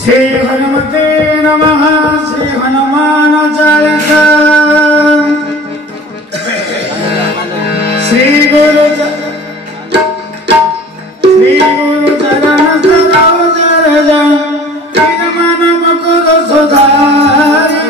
श्री हनुमते नमः। श्री हनुमान चालीसा। श्री गुरु चरण सरोज रज मन मकुर सुधारी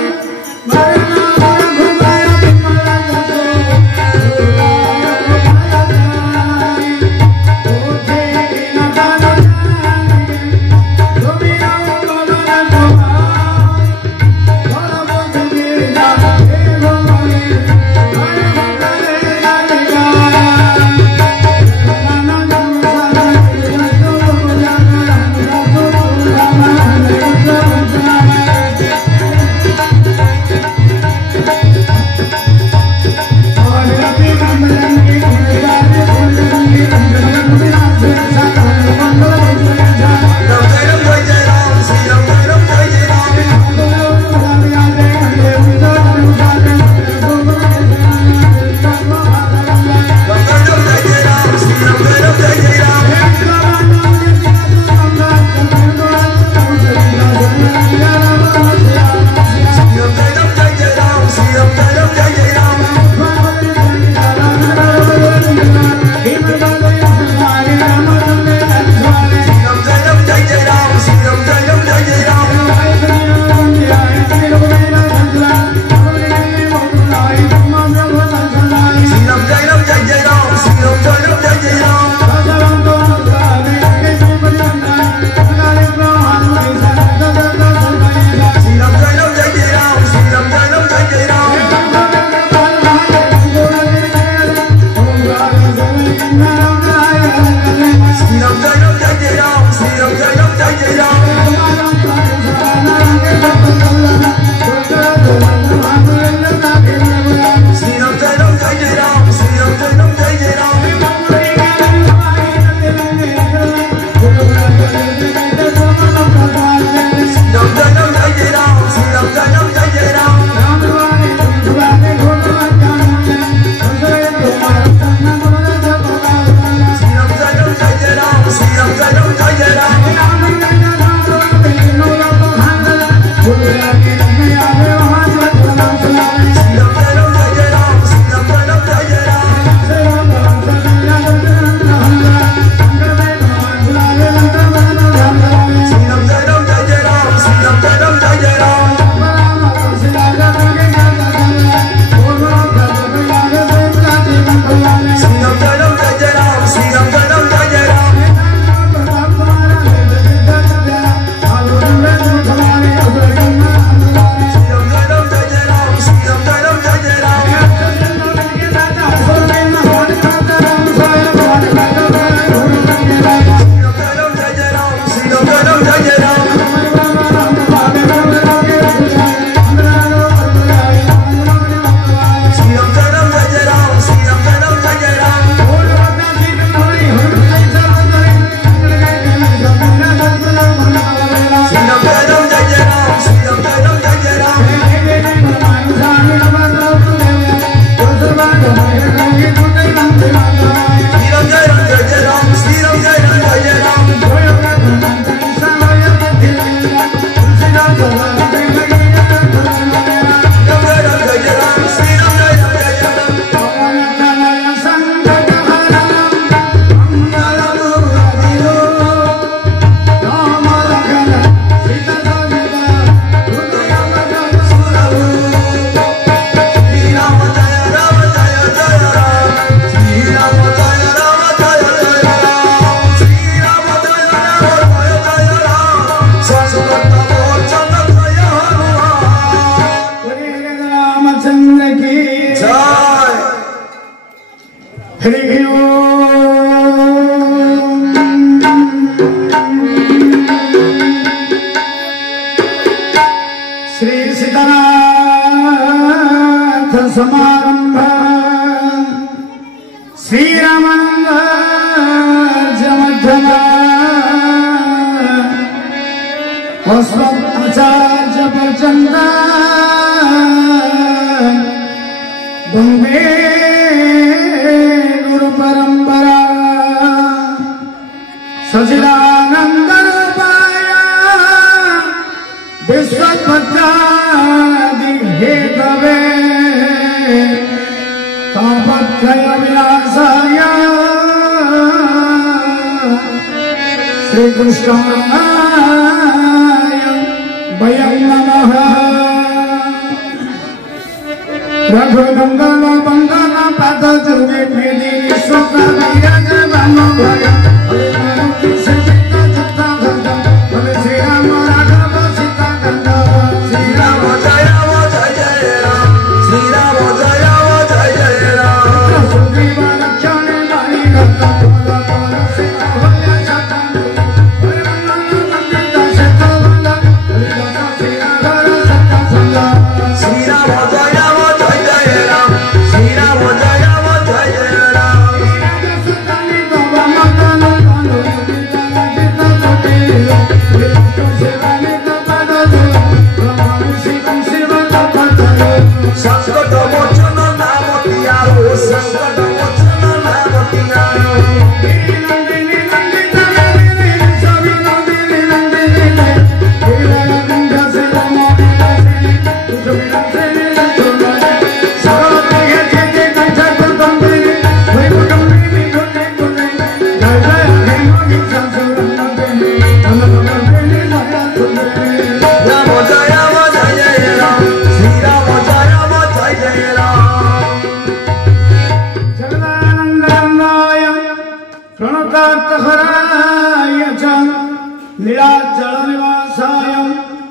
श्री सीतानाथ समारंभ श्रीरामानुजाचार्य आचार्य पर्यंत वंदे गुरु परंपरा। सत्यादि हेतवे तापत्रय विनाशाय श्रीकृष्णाय वयं नमः। रघुनंदन वंदन पद जुगे मेरी सुख विरज मन भय श्री राम राघव सीता कंद श्री राम जय जय राम श्री राम जय जय राम सुग्रीव रक्षण मणि रत्न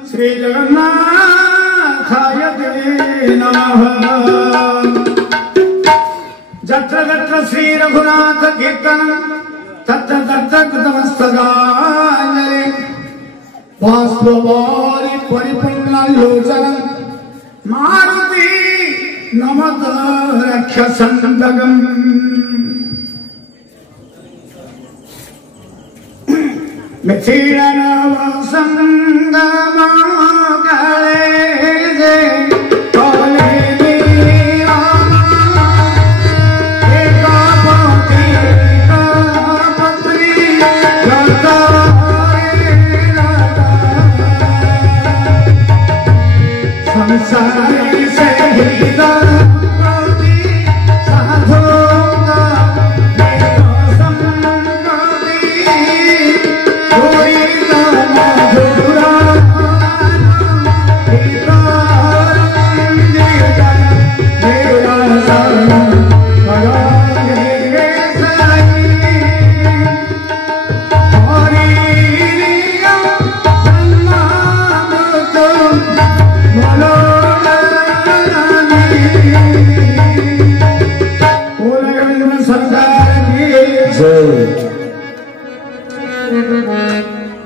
श्री जगन्नाथाय ते नमः। जत्र जत्र श्री रघुनाथ कीर्तनं तत्र तत्र कृतमस्तकाञ्जलि बाष्पवारि परिपूर्णलोचनं मारुति नमत रक्षसन्तकम्। मिथिलानवसंगमकाले जे कोले दीवाना एकापति एकापत्री लतारे लता संसारे से हिता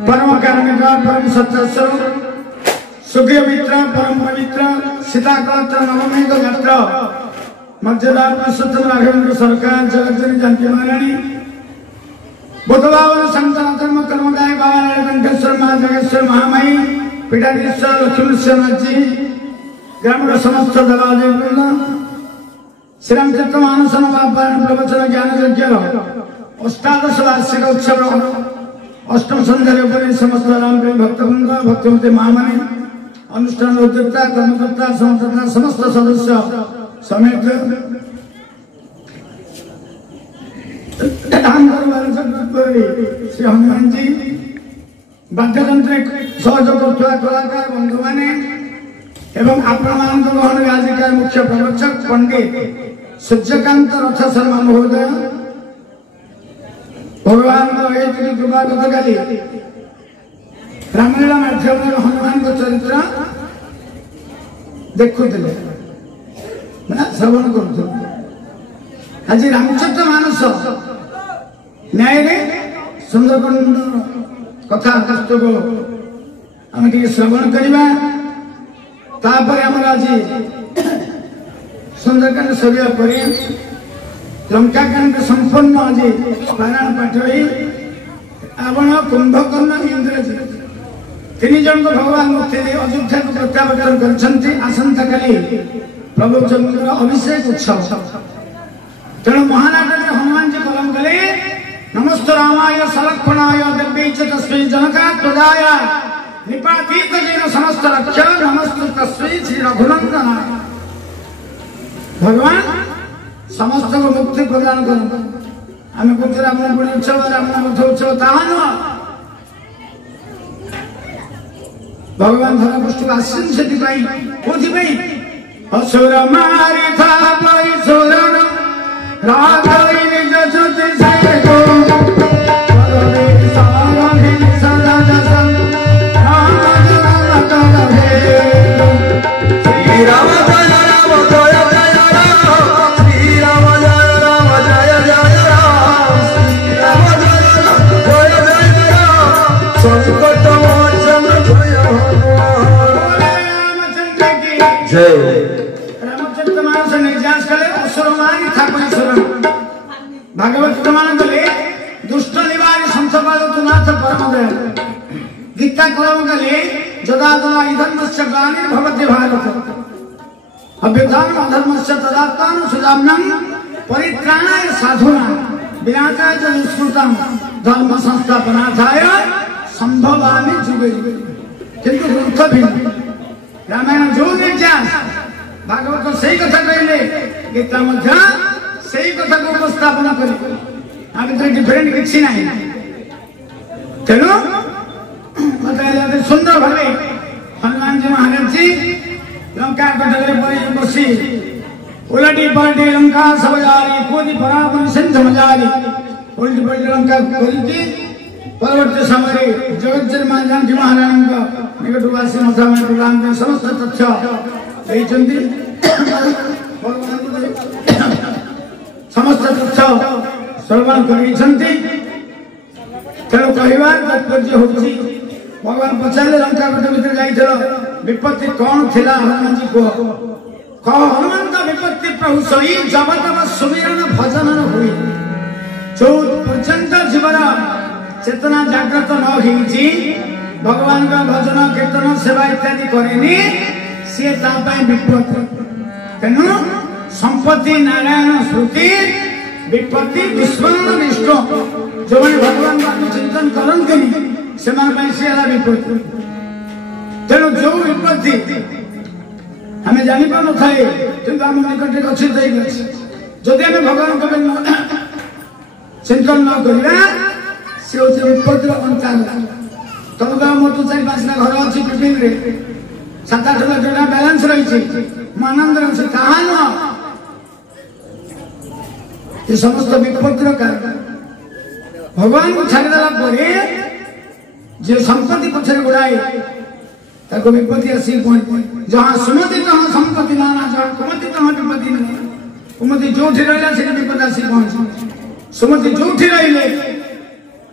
परम कारुणिका परम सत्स्वरूप सुग्रीव मित्र परम पवित्र सीताकलत्र नवमेघ गात्र मध्यदार पुरुषोत्तम राघवेंद्र सरकार जगज्जनी जानकी महारानी बुद्धबावन संतन धर्म कर्मदाय बाबा कंठेश्वर महा जगेश्वर महामाई पीठाधीश्वर लक्ष्मीनाथ जी ग्राम समस्त देवादेव वृंद श्रीरामचरित मानस पारायण प्रवचन ज्ञान यज्ञ अष्टादश वार्षिक उत्सव अष्टम संध्या समस्त राम प्रेम भक्तवृंद भक्तमती महामानी अनुष्ठान उद्योक्ता कर्मकर्ता समर्थता समस्त सदस्य समेत श्री हनुमान जी वाद्यतंत्र सहयोग कलाकार बंधु मैंने एवं आपण ग्रहण आजिकार मुख्य प्रवचक पंडित सूर्यकांत रथ शर्मा महोदय भगवान कृपा गतकाली रामलीला माध्यम हनुमान चरित्र देखुले श्रवण करुले आज रामचरित मानस न्याय सुंदरकांड कथा पुस्तक आम श्रवण करवा आज सुंदरकांड सरिया पर लंकाकांड संपूर्ण आज पारायण पाठ रावण कुंभकर्ण इंद्रजित तीन जन भगवान मूर्ति अयोध्या को प्रत्यावर्तन करसंता काली प्रभु चंद्र अभिषेक उत्सव तेणु महानाटक हनुमान जी कलम कले नमस्त रामाय सलक्षणाय दिव्यै च तस्मै जनकात्मजाय निपातीत जेन समस्त रक्षा नमस्तु तस्मै श्री रघुनंदन। भगवान समस्त को मुक्ति प्रदान करूँ। आम कहते राम गुड़ी उत्सव राम मध्य उत्सव ताहा नुह। भगवान धन पृष्ठ आसन से असुर मारी था पैसुर राघवी निज ज्योति से गो परवे सारथि सदा दसन राम जन हे श्री राम जय राम जय जय राम श्री राम जय राम जय जय राम श्री राम जय राम जय जय राम संकट मोचन जय भगवान रामचंद्र की जय। भागवत प्रमाण कले दुष्ट निवारी संसपाद तुनाथ परम दयाल। गीता कलम कले जदादना इधर्मस्य ग्लानिर्भवति भारत अभ्युत्थानम् अधर्मस्य तदात्मानं सुदाम्नं परित्राणाय साधूनां विनाशाय च दुष्कृतं धर्म संस्थापनार्थाय संभवामि युगे युगे। किंतु ग्रंथ भिन्न। रामायण जो निर्यास भागवत सही कथा कहले गीता मध्य सही कथा को उपस्थापन करे। आ भितर डिफरेंट किछि नाही। तेणु मतलब सुंदर भावे हनुमान जी महाराज जी लंका कटले पर बसी उलटी पलटी लंका सब जारी कोदि परापन सिंध मजारी उलटी पलटी लंका करती परवर्ती समय जगज्जन्मा जानकी महारानी का निकटवासी मथा में प्रदान के समस्त तथ्य समस्त तथ्य श्रवण करी। तेणु कहवा तात्पर्य हूँ भगवान पचारे लंका भीतर जाइल विपत्ति कौन थिला हनुमान जी कह कह हनुमंत विपत्ति प्रभु सही जब तब सुमिरन भजन हुई जो पर्यंत जीवन चेतना जागृत न होइछि भगवान का भजन कीर्तन सेवा इत्यादि करेनी सी विपत्ति। तेणु संपत्ति नारायण श्रुति विपत्ति विस्मरण निष्ठ जो मैंने भगवान का चिंतन करते से विपत्ति। तेणु जो विपत्ति हमें जापर न थाए कि आम निकट अच्छी जदि आम भगवान को चिंतन न करवा सी हूँ विपत्तिर अंतर। तुम कह मोर तो 4-5टा घर अच्छी पिपिल 7-8 लाख टका बैलेंस रही आनंद रही कहा नुह ये समस्त विपत्तिर कारण। भगवान को छाड़देला जो संपत्ति पछे गुड़ाए ताको विपत्ति आसी पहुंच जहाँ सुमति तहाँ संपत्ति नाना जहाँ कुमति तहाँ विपत्ति नहीं। कुमति जो रहा से विपत्ति आसी पहुंच सुमति जो रही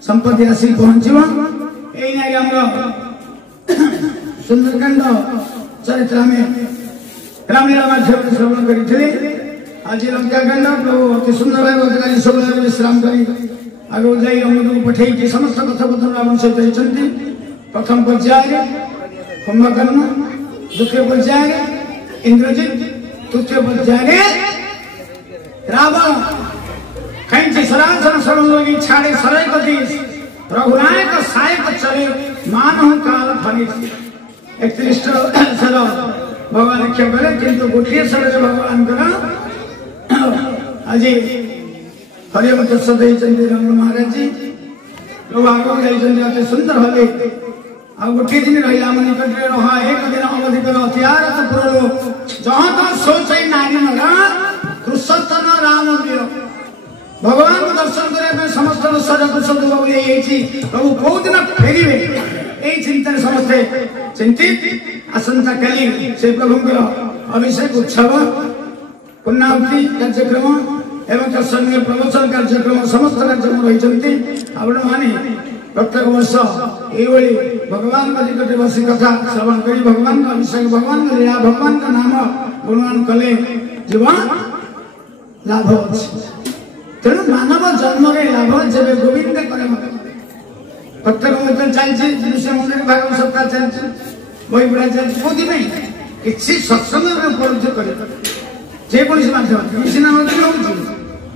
संपत्ति आसी पहुंच सुंदरकांड चरित्र में रामलीला माध्यम श्रवण करी। आज लंकाकांड प्रभु अति सुंदर भाव सब विश्राम कर आगे जाई अमृत पठे समस्त कथोपकथन रावण सहित होती। प्रथम पर्याय कुंभकर्ण द्वितीय पर्याय इंद्रजित तृतीय पर्याय रावण कहीं सरासन श्रवण लगी छाड़े सरय गति रघुनायक सायक चले मान काल फनी 31 सर भगवान रक्षा कले किंतु गोटे सर भगवान आज हरिमत सदै रमण महाराज जी प्रभु आगे जाते सुंदर भावे आ गोटे दिन रहा आम निकट रहा एक दिन अवधि कर अत्यारत पुर जहाँ तो सोच नारी नरा कृषतन राम वीर भगवान को दर्शन करने समस्त प्रभु कौ दिन फेरे यही चिंतन समस्ते चिंतित आसंता कली से प्रभु अभिषेक उत्सव पुण्याहुति कार्यक्रम एवं दर्शनीय प्रवचन कार्यक्रम समस्त कार्यक्रम रही आपण माने प्रत्येक वर्ष ये भगवान का निकट बसी कथा श्रवण कर भगवान का अभिषेक भगवान का लीला भगवान का नाम गुणगान कले जीवन लाभ तेणु मानव जन्म लाभ जब गोविंद करे प्रत्येक मध्य चलती दृश्य मंदिर भागवत सप्ताह चलती बही पढ़ा चलती कौन किसी सत्संग उपलब्ध करे जेकोसी माध्यम सीना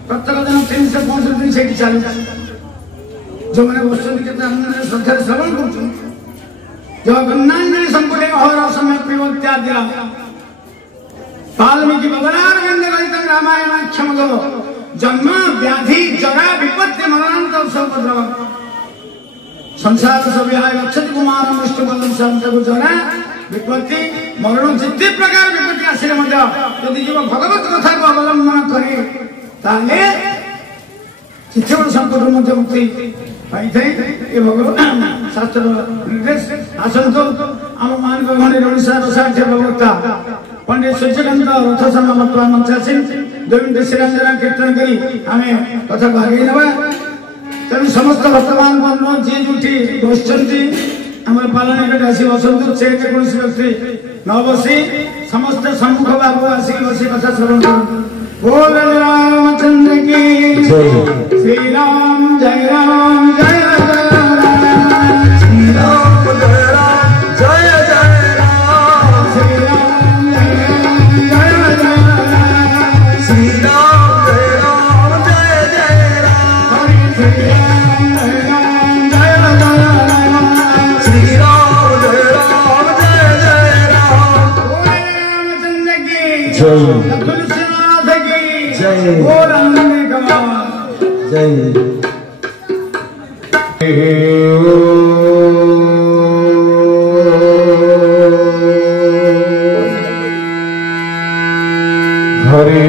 प्रत्येक दिन 365 दिन से चलती जो मैंने बस श्रद्धा श्रवण कर जगन्नांजलि संपुटे अहोरा समय पिबत्यादिरा वाल्मीकि बदनारविंद ललितं रामायणाख्यमगो जन्म व्याधि जरा विपत्ति मरणांत सर्वद्रव संसार सव्याय गच्छति कुमारं विष्णुपदं शान्तगु जरा विपत्ति मरण जिते प्रकार विपत्ति आसिले मध्य यदि जीव भगवत कथा को अवलंबन करे ताले चित्त संकट मध्य मुक्ति पाई थे ये भगवान शास्त्र निर्देश आसंतो आम मान को घणे ओडिसा रसाढ्य प्रवक्ता पंडित सूर्यकांत रथ शर्मा वर्तमान मंचासीन दोमिनिट श्रीरंजना कीर्तन करी हमें कथा को आगे नवा तेणु समस्त वर्तमान बंधु जी जुटी बसचंती आमर पालन कटे आसी बसंतु से जेकोसी व्यक्ति न बसी समस्त सम्मुख बाबू आसिक बसी कथा श्रवण करूँ बोल रामचंद्र की श्री राम जय राम जय राम श्री राम जय राम जय जय राम श्री राम जय राम श्री राम जय राम जय जय राम श्री राम जय राम श्री राम जय राम जय जय राम बोल रामचंद्र की जय जय बोल आनंद कमाल जय हरे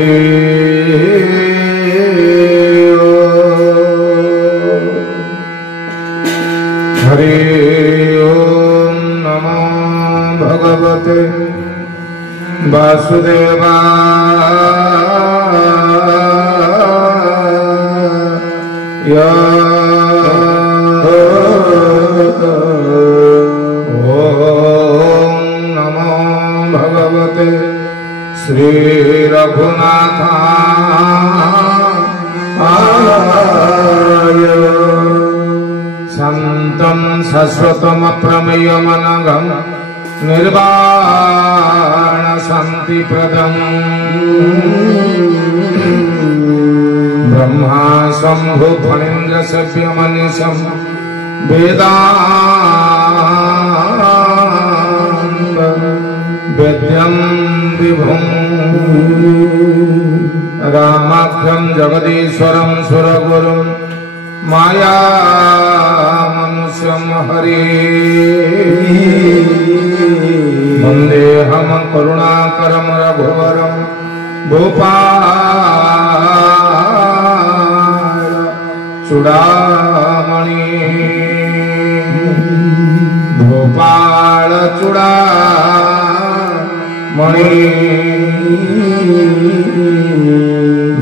हरे ओम नमो भगवते वासुदेवाय ओम नमो भगवते श्री रघुनाथाय शान्तं शाश्वतं अप्रमेयमनघं निर्वाण शान्तिप्रदम् ब्रह्मा शंभु फणीन्द्र सभ्यमनिशं वेद्यं विभुं रामाख्यं जगदीश्वरं सुरगुरुं माया मनुष्यं हरे वन्देऽहं करुणाकरं रघुवरं भूपाल चूड़ामणि भोपाल चूड़ामणि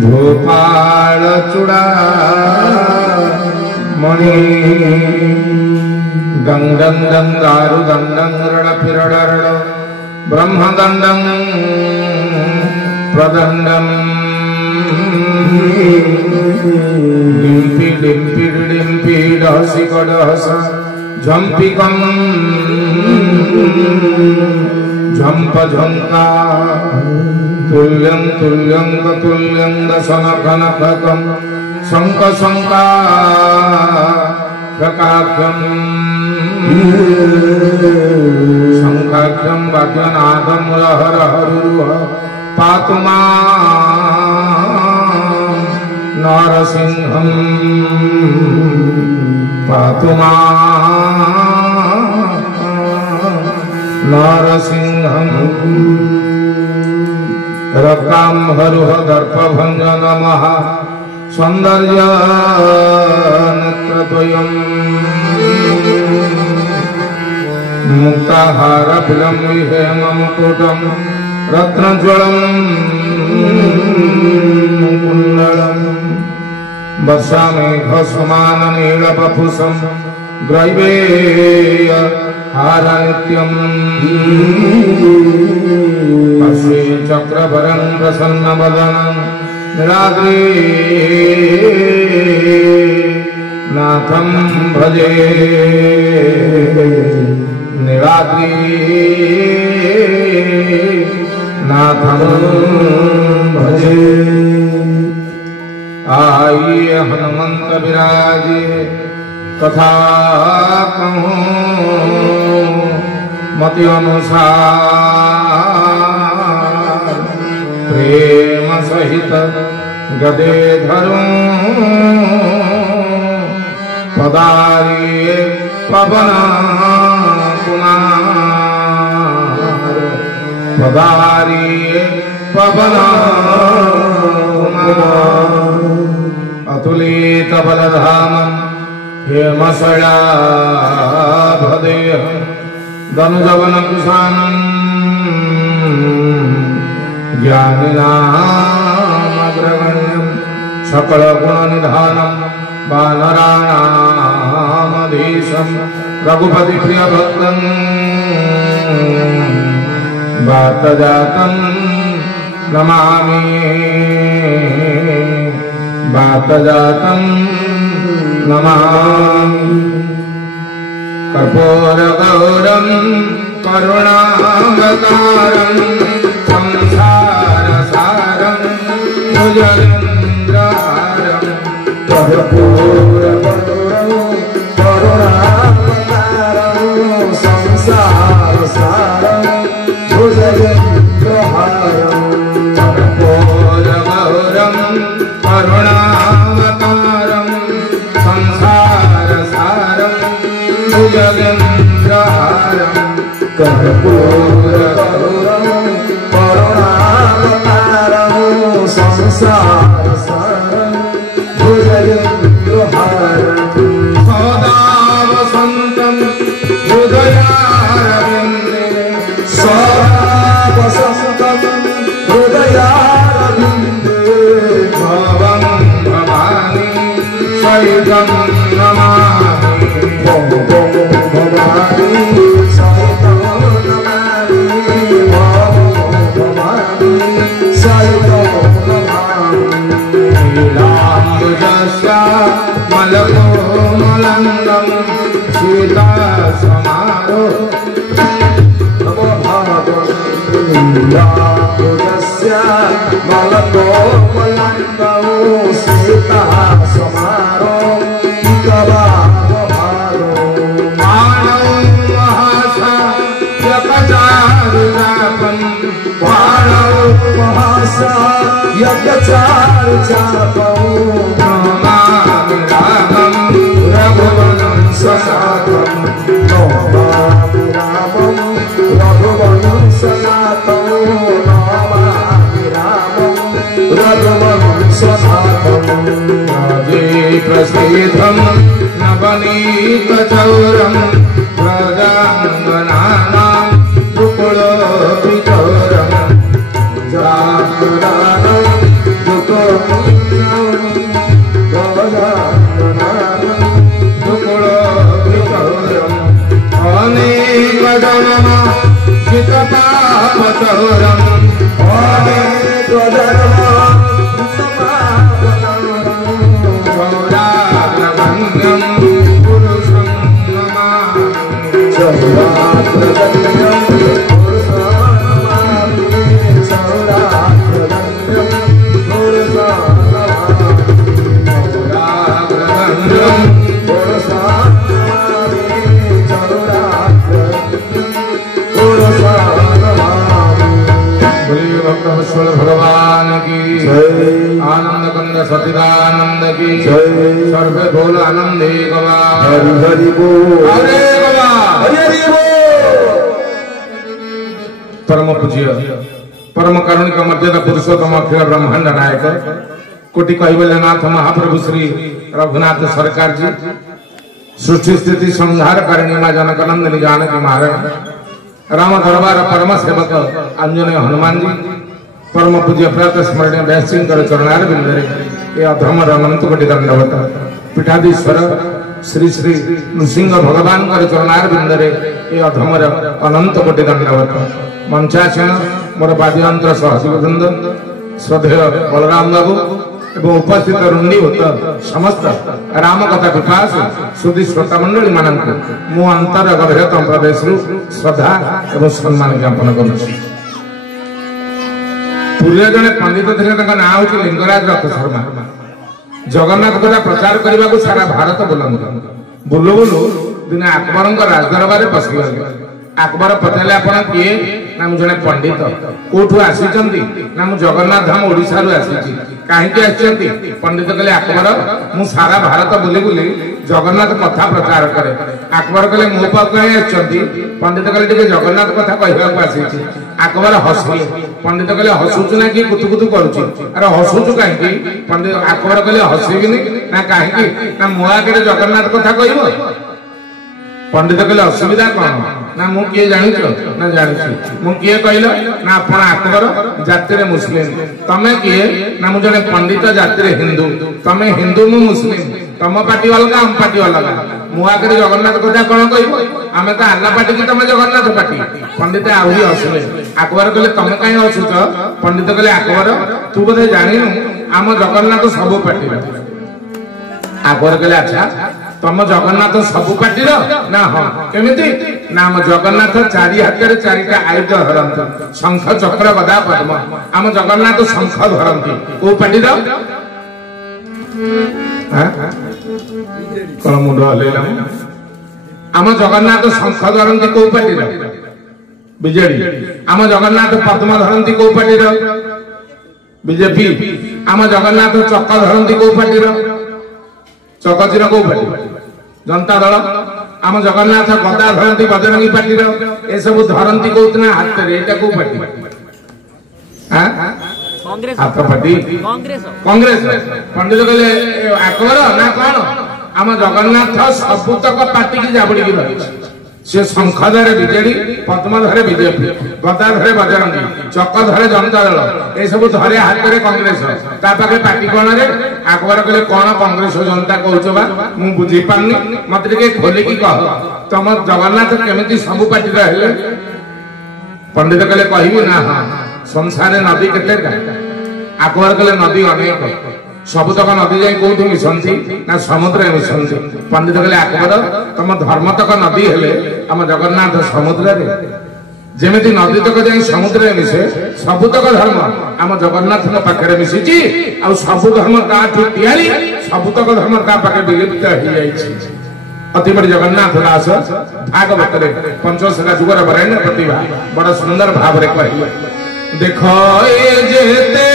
भोपाल चूड़ामणि गंगं गंगारुदंडं रणपिरडरड ब्रह्मदंडं प्रदंडं डिम्पि डिम्पि डिम्पि डहसि कडहस झम्पिकं झम्प झंका तुल्यं तुल्यं तुल्यं दशनकनकं शंक शंका प्रकाख्यं शंखाख्यं वाद्यनादं रहर हरुः पातु मां नरसिंहं पातु मां नरसिंहं रक्तांबरुह दर्पभञ्जन महा सौंदर्य नेत्रद्वयम् मुक्ताहार विलम्बिहेम मुकुटं रत्नज्वलम् कुण्डलम् वर्षामेघसमान नीलवपुषं ग्रैवेय हारनित्यम् अस्ये चक्रवरं प्रसन्नवदनं नीलाद्रि नाथं भजे नीलाद्रि नाथं भजे आइए हनुमंत विराजे कथा कहूँ मति अनुसार प्रेम सहित गदे धरूं पदारिये पवन कुमार पदारिये पवन कुमार अतुलित बलधामं हेमशयाभदेहं दनुजवन कुशानं ज्ञानिनामग्रगण्यं सकलगुणनिधानं वानराणामधीशं रघुपतिप्रियभक्तं वातजातं नमामि वातजातं नमामि कर्पूरगौरं करुणावतारं संसारसारं भुजगेन्द्रहारं कर्पूरगौरं करुणावतारं संसारसारं भुजगेन्द्रहारं कर्पूरगौरं करुणावतारं संसारसारं भुजगेन्द्रहारं कर्पूरगौरं करुणावतारं संसारसारं भुजगेन्द्रहारं सदा वसन्तं हृदयारविन्दे सदा वसन्तं हृदयारविन्दे भवं भवानी सहितं नमामि भवानी सहितं नमामि भवानी सहितं नमामि नीलाम्बुजस्य मलकोमलन्दं सीतासमारोह नीलाम्बुजस्य मलकोमलन्दं सीतासमारोह यज्ञचारुचापं नमामि रामं रघुवनं सनातं नमामि रामं रघुवनं सनातं नमामि रामं रघुवनं सनातं राजे प्रसीदं नवनीतचौरं प्रजाङ्गनानां रुकुलोऽपिचौरं जागरानं दुकुलोऽपिचौरं अनेकजन्म जितपापचौरं अनेकजन्म चौराग्रगण्यं पुरुषं नमामि चौराग्रगण्यं पुरुषं नमामि चौराग्रगण्यं पुरुषं चौराग्रगण्यं पुरुषं नमामि चौराग्रगण्यं पुरुषं नमामि बोलिए भक्तवत्सल भगवान की जय आनंद कंद सचिदानंद की जय सर्वे बोल आनंदे गवा हरि हरि बोल हरे गवा हरि हरि बोल परम पूज्य परम कारुणिक मर्यादा पुरुषोत्तम अखिल ब्रह्मांड नायक कोटि कैवल्यनाथ महाप्रभु श्री रघुनाथ सरकार जी सृष्टि स्थिति संहार कारिणी मां जनकनंदिनी जानकी महाराज राम दरबार परम सेवक अंजनेय हनुमान जी परम पूज्य प्रात स्मरणीय व्यास सिंह चरणार बिंदरे ये अधमर अनंत कोटि दंडवत पीठाधीश्वर श्री श्री नृसिंह भगवान चरणार बिंदरे ये अधमर अनंत कोटि दंडवत मंचासन मोर वाद्यंत्र सहजीवृंद श्रद्धेय बलराम बाबू एवं उपस्थित रुंडी समस्त राम कथा पिपास सुधी श्रोता मंडली मानक मु अंतर गभीरतम प्रदेश श्रद्धा एवं सम्मान ज्ञापन करुछि। पूर्व जने पंडित थे ना हूँ लिंगराज रथ शर्मा जगन्नाथ कथा प्रचार करने को सारा भारत बुलंद बुलू बुलू दिने अकबर राजदरबार पशिगले আকবର ପଚାରିଲେ ଆପଣ କିଏ? ନା ମୁଁ ଜଣେ ପଣ୍ଡିତ। କୋଉଠୁ ଆସିଛନ୍ତି? ନା ମୁଁ ଜଗନ୍ନାଥ ଧାମ ଓଡ଼ିଶାରୁ ଆସିଛି। କାହିଁକି ଆସିଛନ୍ତି? ପଣ୍ଡିତ କହିଲେ ଆକବର ମୁଁ ସାରା ଭାରତ ବୁଲି ବୁଲି ଜଗନ୍ନାଥ କଥା ପ୍ରଚାର କରେ। ଆକବର କହିଲେ ମୋ ପାଖକୁ କାହିଁ ଆସିଛନ୍ତି? ପଣ୍ଡିତ କହିଲେ ଟିକେ ଜଗନ୍ନାଥ କଥା କହିବାକୁ ଆସିଛି। ଆକବର ହସିଲେ। ପଣ୍ଡିତ କହିଲେ ହସୁଛୁ ନା କି କୁତୁ କୁତୁ କରୁଛୁ? ଆରେ ହସୁଛୁ କାହିଁକି? ପଣ୍ଡିତ ଆକବର କହିଲେ ହସିବିନି ନା କାହିଁକି? ନା ମୋ ଆଗରେ ଜଗନ୍ନାଥ କଥା କହିବ। ପଣ୍ଡିତ କହିଲେ ଅସୁବିଧା କଣ? ନା ମୁଁ କିଏ ଜାଣିଛ? ନା ଜାଣିଛି। ମୁଁ କିଏ କହିଲ? ନା ଆପଣ ଆକବର, ଜାତିରେ ମୁସଲିମ। ତମେ କିଏ? ନା ମୁଁ ଜଣେ ପଣ୍ଡିତ, ଜାତିରେ ହିନ୍ଦୁ। ତମେ ହିନ୍ଦୁ, ମୁଁ ମୁସଲିମ। ତମ ପାର୍ଟି ଅଲଗା, ଆମ ପାର୍ଟି ଅଲଗା। ମୋ ଆଗରେ ଜଗନ୍ନାଥ କଥା କଣ କହିବ? ଆମେ ତ ଆଲ୍ଲା ପାର୍ଟି କି ତମେ ଜଗନ୍ନାଥ ପାର୍ଟି। ପଣ୍ଡିତ ଆହୁରି ହସିଲେ। ଆକବର କହିଲେ ତମେ କାହିଁ ହସୁଛ? ପଣ୍ଡିତ କହିଲେ ଆକବର ତୁ ବୋଧେ ଜାଣିନୁ ଆମ ଜଗନ୍ନାଥ ସବୁ ପାର୍ଟିର। ଆକବର କହିଲେ ଆଚ୍ଛା ତମ ଜଗନ୍ନାଥ ସବୁ ପାର୍ଟିର? ନା ହଁ। କେମିତି? ନା ଆମ ଜଗନ୍ନାଥ ଚାରି ହାତରେ ଚାରିଟା ଆୟୁଧ ଧରନ୍ତି, ଶଙ୍ଖ ଚକ୍ର ଗଦା ପଦ୍ମ। ଆମ ଜଗନ୍ନାଥ ଶଙ୍ଖ ଧରନ୍ତି। କୋଉ ପାର୍ଟିର? କଣ ମୁଣ୍ଡ ହଲେଇଲା? ଆମ ଜଗନ୍ନାଥ ଶଙ୍ଖ ଧରନ୍ତି କୋଉ ପାର୍ଟିର? ବିଜେଡି। ଆମ ଜଗନ୍ନାଥ ପଦ୍ମ ଧରନ୍ତି କୋଉ ପାର୍ଟିର? ବିଜେପି। ଆମ ଜଗନ୍ନାଥ ଚକ ଧରନ୍ତି କୋଉ ପାର୍ଟିର? ଚକଚିର କୋଉ ପାର୍ଟି? ଜନତା ଦଳ। ଆମ ଜଗନ୍ନାଥ ଗଦା ଧରନ୍ତି ବଜରଙ୍ଗୀ ପାର୍ଟିର। ଏସବୁ ଧରନ୍ତି କୋଉଦିନ ହାତରେ? ଏଇଟା କୋଉ ପାର୍ଟି? ହାତ ପାର୍ଟି କଂଗ୍ରେସ। ପଣ୍ଡିତ କହିଲେ ଆକବର ନା କଣ? ଆମ ଜଗନ୍ନାଥ ସବୁତକ ପାର୍ଟିକି ଜାବୁଡିକି ଧରିଛି। ସେ ଶଙ୍ଖ ଧରେ ବିଜେଡି, ପଦ୍ମ ଧରେ ବିଜେପି, ଗଦା ଧରେ ବଜରଙ୍ଗୀ, ଚକ ଧରେ ଜନତା ଦଳ, ଏସବୁ ଧରେ ହାତରେ କଂଗ୍ରେସ। ତା ପାଖେ ପାର୍ଟି କଣରେ? ଆକବର କହିଲେ କଣ କଂଗ୍ରେସ ଜନତା କହୁଛ ବା? ମୁଁ ବୁଝିପାରୁନି, ମତେ ଟିକେ ଖୋଲିକି କହ ତମ ଜଗନ୍ନାଥ କେମିତି ସବୁ ପାର୍ଟିର ହେଲେ? ପଣ୍ଡିତ କହିଲେ କହିବି ନା? ହଁ। ସଂସାରରେ ନଦୀ କେତେଟା? ଆକବର କହିଲେ ନଦୀ ଅନେକ। ସବୁତକ ନଦୀ ଯାଇ କୋଉଠି ମିଶନ୍ତି? ନା ସମୁଦ୍ରରେ ମିଶନ୍ତି। ପଣ୍ଡିତ କହିଲେ ଆକବର ତମ ଧର୍ମତକ ନଦୀ ହେଲେ ଆମ ଜଗନ୍ନାଥ ସମୁଦ୍ରରେ। ଯେମିତି ନଦୀ ତକ ଯାଇ ସମୁଦ୍ରରେ ମିଶେ, ସବୁତକ ଧର୍ମ ଆମ ଜଗନ୍ନାଥଙ୍କ ପାଖରେ ମିଶିଛି। ଆଉ ସବୁ ଧର୍ମ ତାଠୁ ତିଆରି, ସବୁତକ ଧର୍ମ ତା ପାଖରେ ବିଲୁପ୍ତ ହେଇଯାଇଛି। ଅତି ବଡ଼ି ଜଗନ୍ନାଥ ଦାସ ଭାଗବତରେ ପଞ୍ଚଶଖା ଯୁଗର ବରେଣ୍ୟ ପ୍ରତିଭା ବଡ଼ ସୁନ୍ଦର ଭାବରେ କହିଲେ, ଦେଖ ଏ ଯେତେ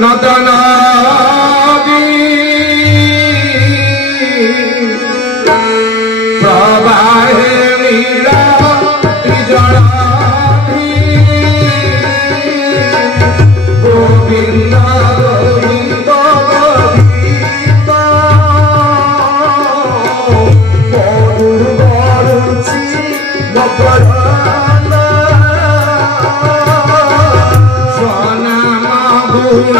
ନଦନ ପ୍ରବାହେ ନୀଳ ତ୍ରିଜଳ ଗୋବିନ୍ଦ ଗୋବିନ୍ଦ ଗୋବିନ୍ଦ ବଢୁଛି ମକରନ୍ଦ ସ୍ୱନାମ ଗୁଣ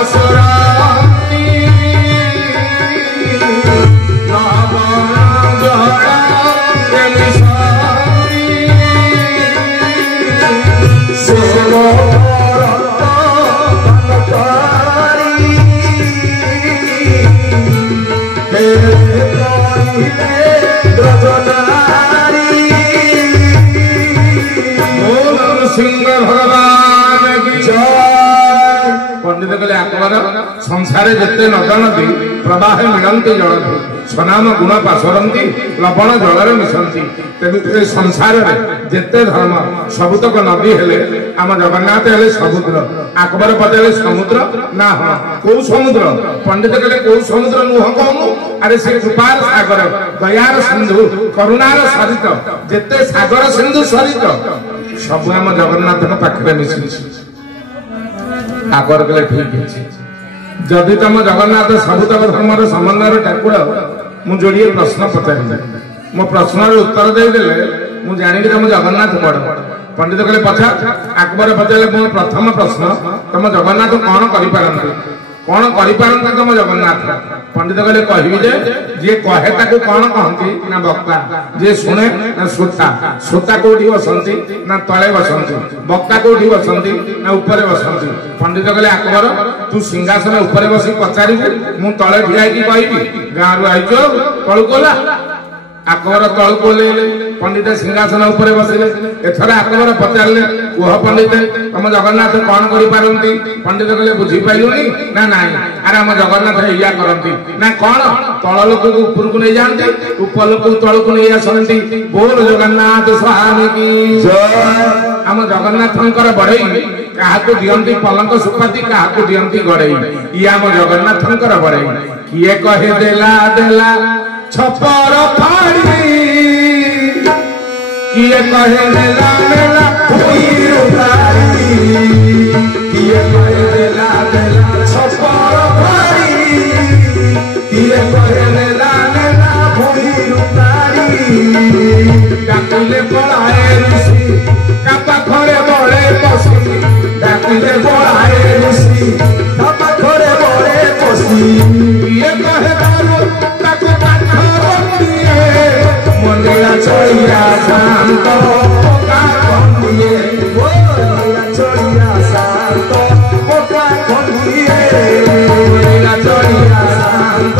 ଅସୁରାନ୍ତି ଲବଣ ଜଳ ମିଶାନ୍ତି ସେବରତ ପାନକାରୀ ହେ କହିଲେ ବ୍ରଜନାରୀ। ବୋଲ ସିଂହ ଭଗବାନ କି ଜୟ। ପଣ୍ଡିତ କହିଲେ ଆକବର ସଂସାରେ ଯେତେ ନଦ ନଦୀ ପ୍ରବାହେ ମିଳନ୍ତି ଜଳଧି, ସ୍ୱନାମ ଗୁଣ ପାସରନ୍ତି ଲବଣ ଜଳରେ ମିଶନ୍ତି। ତେଣୁ ଏ ସଂସାରରେ ଯେତେ ଧର୍ମ ସବୁତକ ନଦୀ ହେଲେ ଆମ ଜଗନ୍ନାଥ ହେଲେ ସମୁଦ୍ର। ଆକବର ପଚାରିଲେ ସମୁଦ୍ର? ନା ହଁ। କୋଉ ସମୁଦ୍ର? ପଣ୍ଡିତ କହିଲେ କୋଉ ସମୁଦ୍ର ନୁହଁ କହୁନୁ? ଆରେ ସେ କୃପାର ସାଗର, ଦୟାର ସିନ୍ଧୁ, କରୁଣାର ସରିତ, ଯେତେ ସାଗର ସିନ୍ଧୁ ସରିତ ସବୁ ଆମ ଜଗନ୍ନାଥଙ୍କ ପାଖରେ ମିଶିଛି। ଆକବର କହିଲେ ଠିକ ଅଛି, ଯଦି ତମ ଜଗନ୍ନାଥ ସବୁତକ ଧର୍ମର ସମନ୍ୱୟର ଠାକୁର, ମୁଁ ଯୋଡ଼ିଏ ପ୍ରଶ୍ନ ପଚାରିବି। ମୋ ପ୍ରଶ୍ନର ଉତ୍ତର ଦେଇଦେଲେ ମୁଁ ଜାଣିବି ତମ ଜଗନ୍ନାଥ ବଡ। ପଣ୍ଡିତ କହିଲେ ପଚାର। ଆକବର ପଚାରିଲେ ମୋ ପ୍ରଥମ ପ୍ରଶ୍ନ, ତମ ଜଗନ୍ନାଥ କଣ କରିପାରନ୍ତି? କଣ କରିପାରନ୍ତି ତମ ଜଗନ୍ନାଥ? ପଣ୍ଡିତ କହିଲେ କହିବି ଯେ ଯିଏ କହେ ତାକୁ କଣ କହନ୍ତି? ନା ବକ୍ତା। ଯିଏ ଶୁଣେ ନା ଶ୍ରୋତା। ଶ୍ରୋତା କୋଉଠି ବସନ୍ତି? ନା ତଳେ ବସନ୍ତି। ବକ୍ତା କୋଉଠି ବସନ୍ତି? ନା ଉପରେ ବସନ୍ତି। ପଣ୍ଡିତ କହିଲେ ଆକବର ତୁ ସିଂହାସନ ଉପରେ ବସି ପଚାରିବୁ, ମୁଁ ତଳେ ଠିଆ ହେଇକି କହିବି ଗାଁରୁ ଆଇଛ ତଳୁକୁ ଓହ୍ଲା। ଆକବର ତଳୁକୁ ଓହ୍ଲେଇଲେ। पंडित सिंहासन उपरे बसिले एथर आकबर पचारे कुह पंडित तुम जगन्नाथ कौन करी पंडित कहले बुझी पाइलुनी ना नाई अरे आम जगन्नाथ या करती ना कौन तल लोक को ऊपर को नहीं जाती ऊपर लोक तल को नहीं आसती बोल जगन्नाथ स्वामी की आम जगन्नाथ बढ़ई क्या दियंती पलंक सुपाती क्या दियंती गड़ई ये आम जगन्नाथ बढ़ई किए कहे देला देला छपर फाड़ी किए कहे देला देला किए कहे देला देला छपर फाड़ी किए कहे देला देला डाकिले पड़ाए ऋषि का पाखरे बड़े पशी डाकिले पड़ाए ऋषि का पाखरे बड़े पशी ये कहे दारू ताको पाखरे मंदिरा चढ़िया शांत का कहिए मंदिरा चढ़िया शांत का कहिए मंदिरा चढ़िया शांत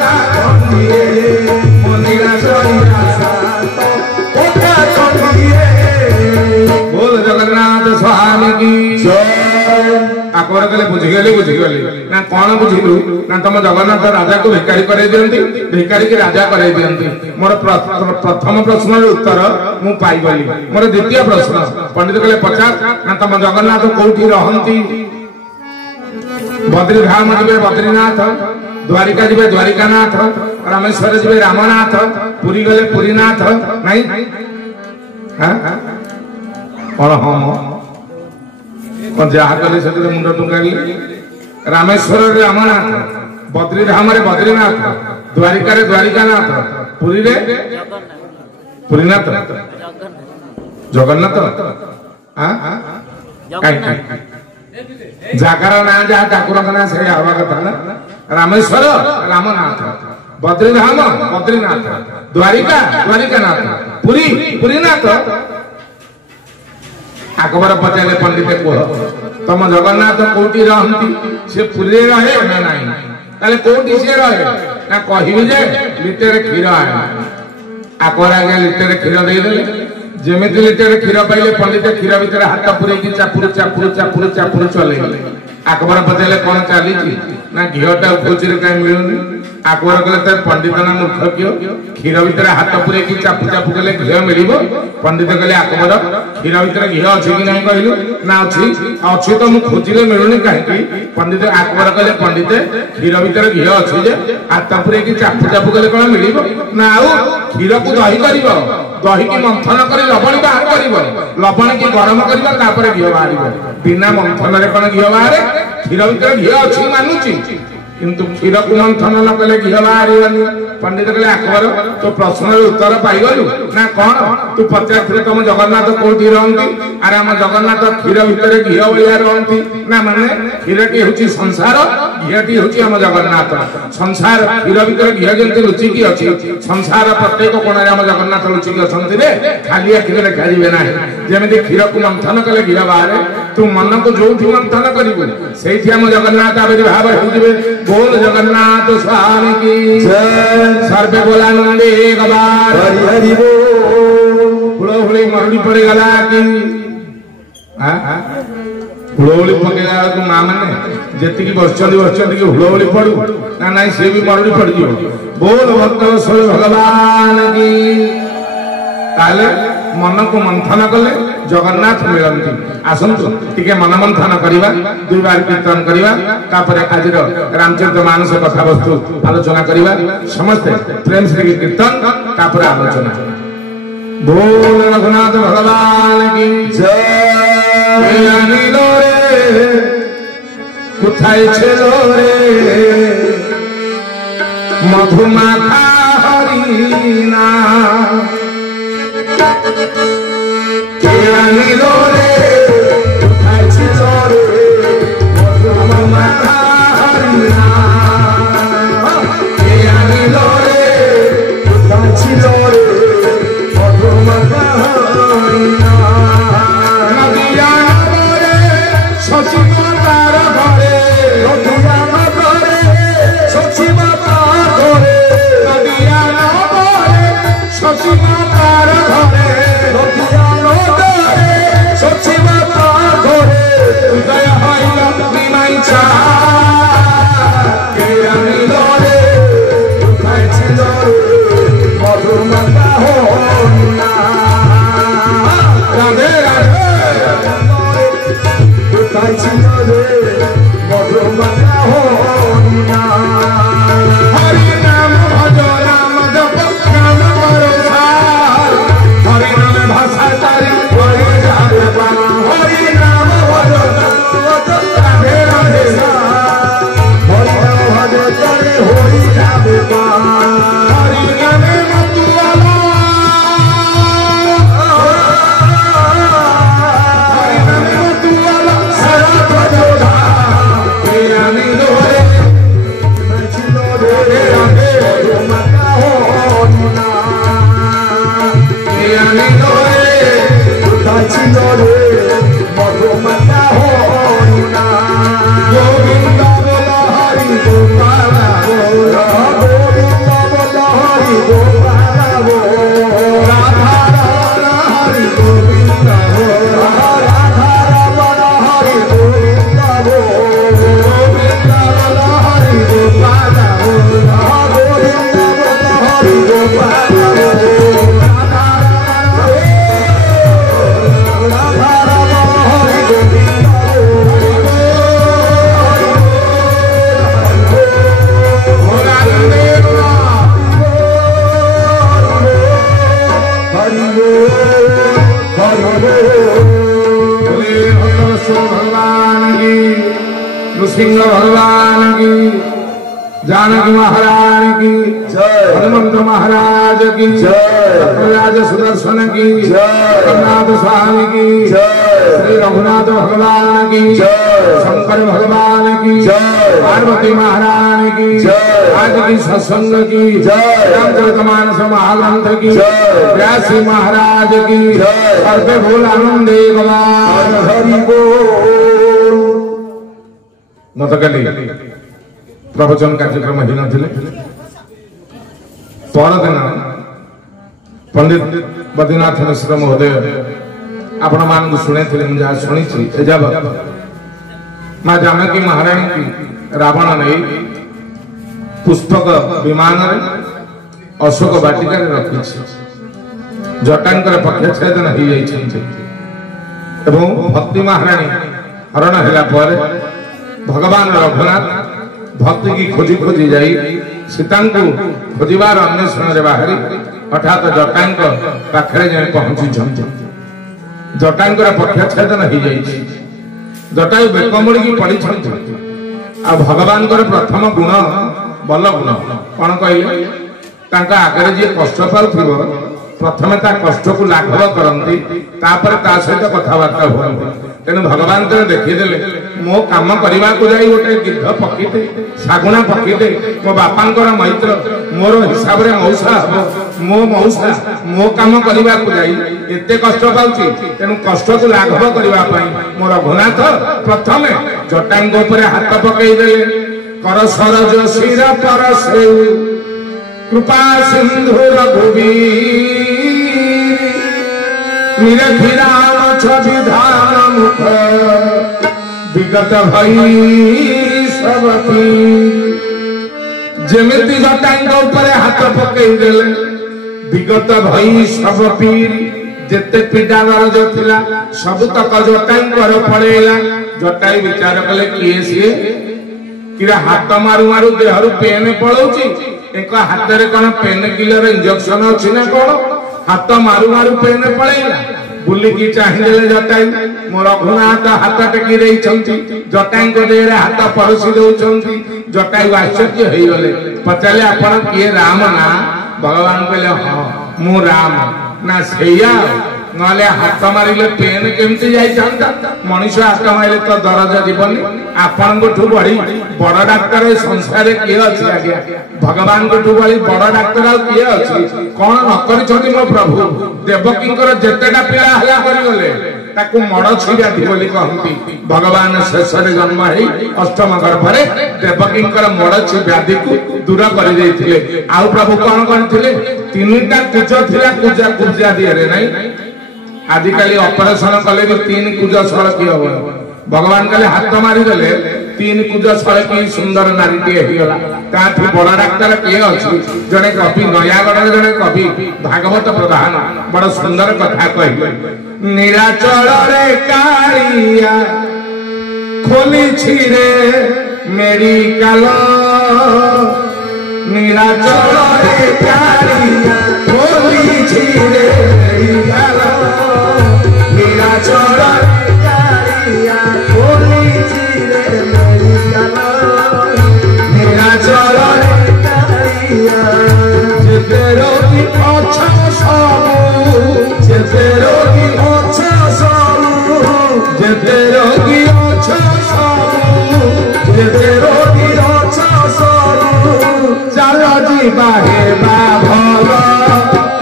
का कहिए मंदिरा चढ़िया शांत का कहिए बोल जगन्नाथ स्वामी की आकबर कहले बुझीगली ना कौन बुझिलु ना तुम जगन्नाथ राजा को भिकारी कराई दियंती भिकारी के राजा कराई दियंती मोर प्रथम प्रश्न उत्तर मु पाइगली मोर द्वितीय प्रश्न पंडित कहले पचार ना तुम जगन्नाथ कोठी रहंती बद्रीधाम जिबे बद्रीनाथ द्वारिका जिबे द्वारिकानाथ रामेश्वर जिबे रामनाथ पुरी गले पुरीनाथ नहीं हां और हम जहा कले से मुंड टुंगाली रामेश्वर रे रामनाथ बद्रीधाम रे बद्रीनाथ द्वारिका रे द्वारिकानाथ पुरी रे पुरीनाथ जगन्नाथ हां जागर ना जा ठाकुर ना से आवा कथा ना रामेश्वर रामनाथ बद्रीधाम बद्रीनाथ द्वारिका द्वारिकानाथ पुरी पुरीनाथ आकबर पचारे पंडित कह तुम जगन्नाथ कोटी रहती से पुरी रहे ना नहीं ताले कोटी से रहे ना कहबी जे लिटर क्षीर आए आकबर आगे लिटर क्षीर दे देले जेमिति लिटर क्षीर पाइले पंडित क्षीर भीतर हाथ पुरे की चापुर चापुर चापुर चापुर चले आकबर पचारे कौन चली ना घीटा खोचरे कहीं मिलूनी आकबर कहले पंडित ना मूर्ख कियो क्षीर भीतर हाथ पुरे की चापु चापु कले घी मिलिबो पंडित कहले आकबर क्षीर भीतर घी अछि कि नहीं कहलु ना अछि तो मु खोजिले मिलुनी काहे पंडित आकबर कहले पंडित क्षीर भीतर घी अछि जे हाथ पुरे की चापु चापु कले कोन मिलिबो ना आउ क्षीर को दही करिवो दही की मंथन करी लवण बाहर करिवो लवण की गरम करिवो तापर घी बाहरिवो बिना मंथन रे कोन घी बाहरे क्षीर भीतर घी अछि मानुची किंतु क्षीर को मंथन न कले घी बाहरिवनी पंडित कहले आकबर तो प्रश्न उत्तर पाइगलु ना कौन तू पचार तुम जगन्नाथ कोठी रहंती अरे हम जगन्नाथ क्षीर भीतर घी भलिया रहंती ना माने क्षीर की होची संसार घी होची हम जगन्नाथ संसार क्षीर भीतर घी जंती रुचि की अछि संसार प्रत्येक कोण रे हम जगन्नाथ रुचि की असंति रे खाली क्षीर रे खाइबे ना जेमिति क्षीर को मंथन कले घी बाहरे तू मन को जोठी मंथन करिबो सेठी हम जगन्नाथ आविर्भाव होइबे बोल जगन्नाथ स्वामी की जय सर्वे बोलानंदे एक बार हरि हरि बोल हुड़े मरुड़ी पड़े गला कि हुड़ोली पकेला को मां माने जेति की बसचंदी की हुड़ोली पड़ू ना नहीं से भी मरुड़ी पड़ जियो बोल भक्त सोल भगवान की ताले मन को मंथन कले जगन्नाथ मिलंती आसंतु टिके मन मंथन करिबा दुई बार कीर्तन करिबा तापर आज रामचरित मानस कथा वस्तु आलोचना करिबा समस्त प्रेम से कीर्तन तापर आलोचना बोल रघुनाथ भगवान की जय नीलो रे कुथाय छेलो रे मधुमाखा हरिना नीलो रे कुथाय छेलो रे मधुमाखा हरिना नीलो रे कुथाय छेलो रे मधुमाखा हरिना नदिया रे सचिव तार घरे नदिया रे सचिव तार घरे नदिया रे सचिव तार नृसिंह भगवान की, जानकी महारानी की जय, हनुमंत महाराज की जय, राज सुदर्शन की जय, रघुनाथ स्वामी की जय, श्री रघुनाथ भगवान की जय, शंकर भगवान की जय, पार्वती महारानी की जय, आज की सत्संग की जय, रामचरितमानस महाग्रंथ की जय, व्यासी महाराज की जय, सर्वे भूल आनंदे भगवान हरि बोल। गतकाली प्रवचन कार्यक्रम ही नथिले परदिन पंडित बद्रीनाथ मिश्र महोदय आपण मान शुणे मुझे शुणी जब माँ जानकी महारानी की रावण नहीं पुष्पक विमान अशोक वाटिका रखी जटांकर पक्षछेदन हो भक्ति महारानी हरण है भगवान रघुनाथ भक्ति की खोजी खोजी जाई सीता को खोजार अन्वेषण बाहरी हठात जटांक पाखे जाए पहुंची जटांकर पक्षछेदन हो जाए जटायु बेकमुड़ी की पड़ी आ भगवान प्रथम गुण बल गुण कौन कहले आगे जी कष्ट पाउथिबो प्रथमे ता कष्ट को लाघव करती सहित कथबार्ता हुए तेणु भगवान तो देखीदेले मो काम करने को जाई गोटे गिद्ध पक्षीटे शागुणा पक्षीटे मो बापांकर मैत्र मोर हिसाब रे मौसा मो मौसा मो काम करने को जाई एते कष्ट पाउची तेणु कष्ट को लाघव करने मोर रघुनाथ प्रथमे जटांग उपर हाथ पकईदेले कर सरज शिर परसे कृपा सिंधु रघुवीर निरखिराम छवि धाम मुख विगत भई सबकी जेमिति जटांग ऊपर हाथ पकई देले विगत भई सब पीर जेते पीड़ा दर्द थिला सब तक जटांगर पड़ेला जटाई विचार कले किए सीए किरा हाथ मारू मारू देहरु पेन पड़ौची एक हाथ रे कौन पेन किलर इंजेक्शन अच्छी ना कौन हाथ मारू मारू पेन पड़ेला बुलिकी चाहिए जटाई मो रघुनाथ हाथ टेकी रही जटाई देहरे हाथ परसी दौरान जटाई आश्चर्य हो गले पचारे आपण किए राम ना भगवान कहले हाँ मु राम ना सैया नले हाथ मारे पेन केमती जाता मनीष हाथ मारे तो दरज जीवनी आपण बढ़ी बड़ डाक्तर संसार किए अच्छी आज्ञा भगवान बढ़ी बड़ डाक्तर किए अच्छी कौन न कर मो प्रभु देवकी जितेटा पिला हला करगले ताकू मड़ छिव्याधि बोली कहती भगवान शेष जन्म है अष्टम गर्भरे देवकी मड़ छिव्याधि को दूर कर आउ प्रभु कौन करते तीनटा कुज थिला कुजा कुजा दिए नहीं आजिकल ऑपरेशन कले भी 3 कुज सड़ की हम भगवान कहले हाथ मारी देले 3 कुज सड़ की सुंदर नारी टे हिगला ताठी बड़ा डाक्टर किए अछि जने कवि नयागढ़ जने कवि भागवत प्रधान बड़ सुंदर कथा कहि निराचल रे कालिया खोली छिरे मेरी कालो निराचल रे कालिया खोली छिरे मेरी कालो निराचल रे कालिया खोली छिरे मेरी कालो निराचल रे कालिया जेते रोगी अच्छा सबु जेते रोगी अच्छा सबु जेते रोगी अच्छा सबु जेते रोगी अच्छा सबु चल जीवा हे बा भल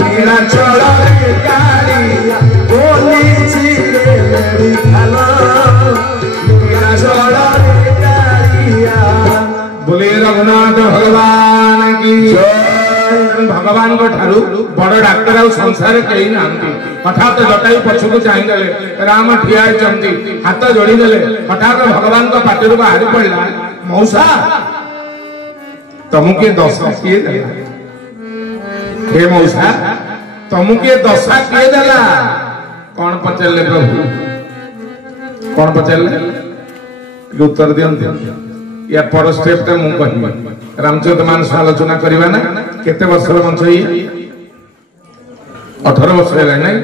निराचल रे कालिया खोली छिरे मेरी कालो निराचल रे कालिया बोले रघुनाथ भगवान की जय। भगवान को ठारू बड़ डाक्तर आ संसार कहीं ना हठात जटाई पछकू चाहिए राम ठिया हाथ जोड़ी देले हठात भगवान को पाटी बाहरी पड़ा मौसा तुमके दशा किए देला हे मौसा तुमके दशा किए देला कौन पचारे प्रभु कौन पचारे उत्तर दियंती या पर स्टेप मु कहि रामचरितमानस आलोचना करबा ना केते वर्ष वंश 18 वर्ष है नहीं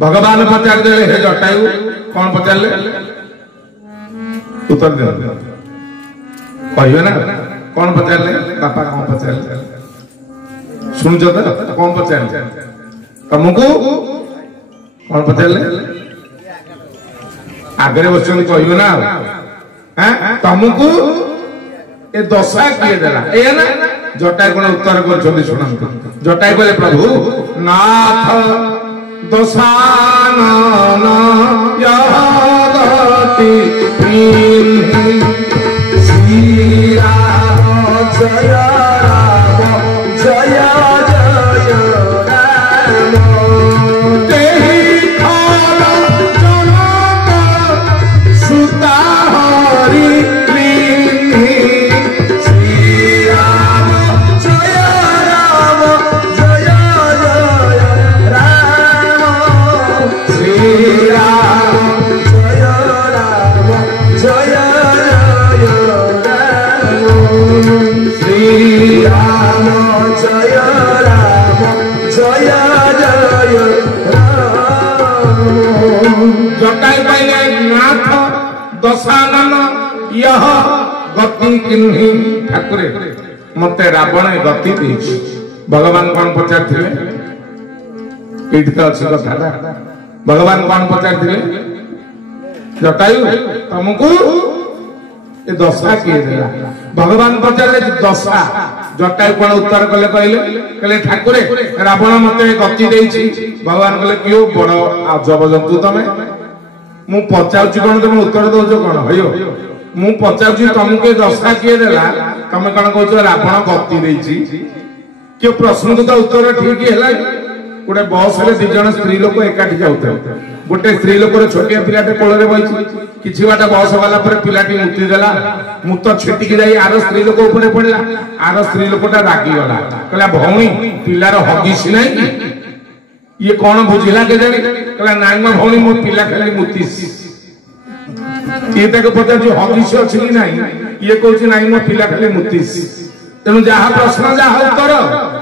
भगवान पचार दे हे जटायु कौन पचारे उत्तर दे କହିବେ ନା କଣ ପଚାରିଲେ ବାପା କଣ ପଚାରିଲେ ଶୁଣୁଛ ତ କଣ ପଚାରିଲେ ତମକୁ କଣ ପଚାରିଲେ ଆଗରେ ବସିଛନ୍ତି କହିବେ ନା ତମକୁ ଏ ଦଶା କିଏ ଦେଲା ଏଇଆ ନା ଜଟାଇ କଣ ଉତ୍ତର କରୁଛନ୍ତି ଶୁଣନ୍ତୁ ଜଟାଇ କହିଲେ ପ୍ରଭୁ ନାଥ ଦଶାନନ ୟଗତି ଶ୍ରୀରାମ ଜୟ ରାମ ଜୟ ଜୟ ରାମ ତେହି ଖର ଜନକ ସୁତା ହରି ଶ୍ରୀରାମ ଜୟ ରାମ ଜୟ ଜୟ ରାମ ଶ୍ରୀରାମ ଜୟ ରାମ ଜୟ শ্রীরাম জয় রাম জয় জয় জটাই পাইলে নাথ দশানন ইহ গতি কিন্হি ঠাকুরে মতে রাবণ গতি দিয়েছি ভগবান কোন পচারিলে এইটি তো আছে কথাটা ভগবান কোন পচারিলে জটায়ু তমকু ए दशा किए देला भगवान पचारे दशा जटायु कोन उत्तर कले कहले ठाकुरे रावण मते गति देछि भगवान कहले कियो बड़ अजब जंतु तमे मु पचाउछि कोन तमे उत्तर दोजो कोन हयो मु पचाउछि तमके दशा किए देला तमे कोन कहछो रावण गति देछि के प्रश्न को तो उत्तर ठीक हैला गोटे बस रे दि जण स्त्री लोक एकाठी जाउते गोटे स्त्री लोक छोटिया पिलाटे कोଳରେ बइछि किछि बाटा बस वाला पर पिलाटी मुति देला मुत छिटिकी जाई आर स्त्री लोक ऊपर पड़ला आर स्त्री लोकटा रागी गला कहला भौणी पिलार हगिसी नै ये कोन बुझिला के जानी कहला नाइ म भौणी मो पिला खाली मुतिस ये तक पता जो हगिसी अछि कि नै ये कहछि नाइ म पिला खाली मुतिस तेणु जहाँ प्रश्न जहाँ उत्तर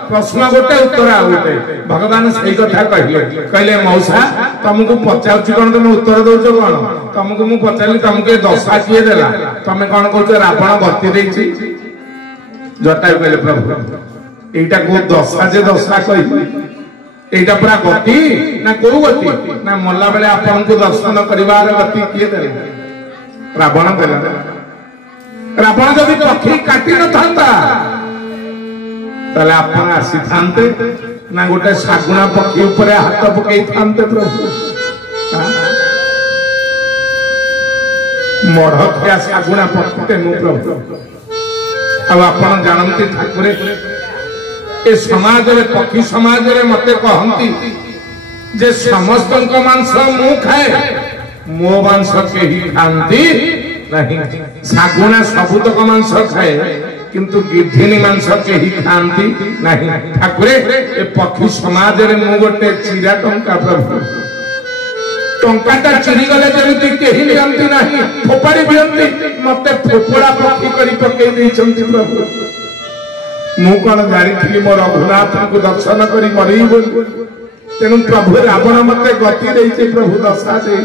प्रश्न गोटे उत्तर आ गोटे भगवान सही कथा कहले मौसा तुमको पचार कौन तुम उत्तर दौच कौन तुमको मुझे पचारि तुमको दशा किए देला तुम कौन कह रावण गति देछि जटायु कहले प्रभु एटा को दशा जे दशा कहि एटा पूरा गति ना को गति ना मल्ला बेले आपन को दर्शन करिवार गति किए देला रावण देला रावण जदि पक्षी काटी न थांता ताले आपन आसी थांते ना गोटे सागुना पक्षी ऊपर हाथ पकई थांते प्रभु मढ़ खिया सागुना पक्षी नु प्रभु अब आपन जानती ठाकुरे ए समाज रे पक्षी समाज रे मते कहंती जे समस्त को मांस मु खाए मो मांस के ही खांती नहीं सागुना सबुतक मांस खाए किंतु गिद्धिनी मांस के ही खांती नहीं ठाकुरे ए पक्षी समाज रे मु गोटे चिरा टंका प्रभु टंकाटा चिरी गले जेमिति केही नियंती नहीं फोपाड़ी बियंती मते फोपड़ा पक्षी करी पकई दैछंती प्रभु मु कोन जानि थी मोर रघुनाथ को दर्शन करी मरी बोल तेनु प्रभु रावण मते गति दैछे प्रभु दशा दे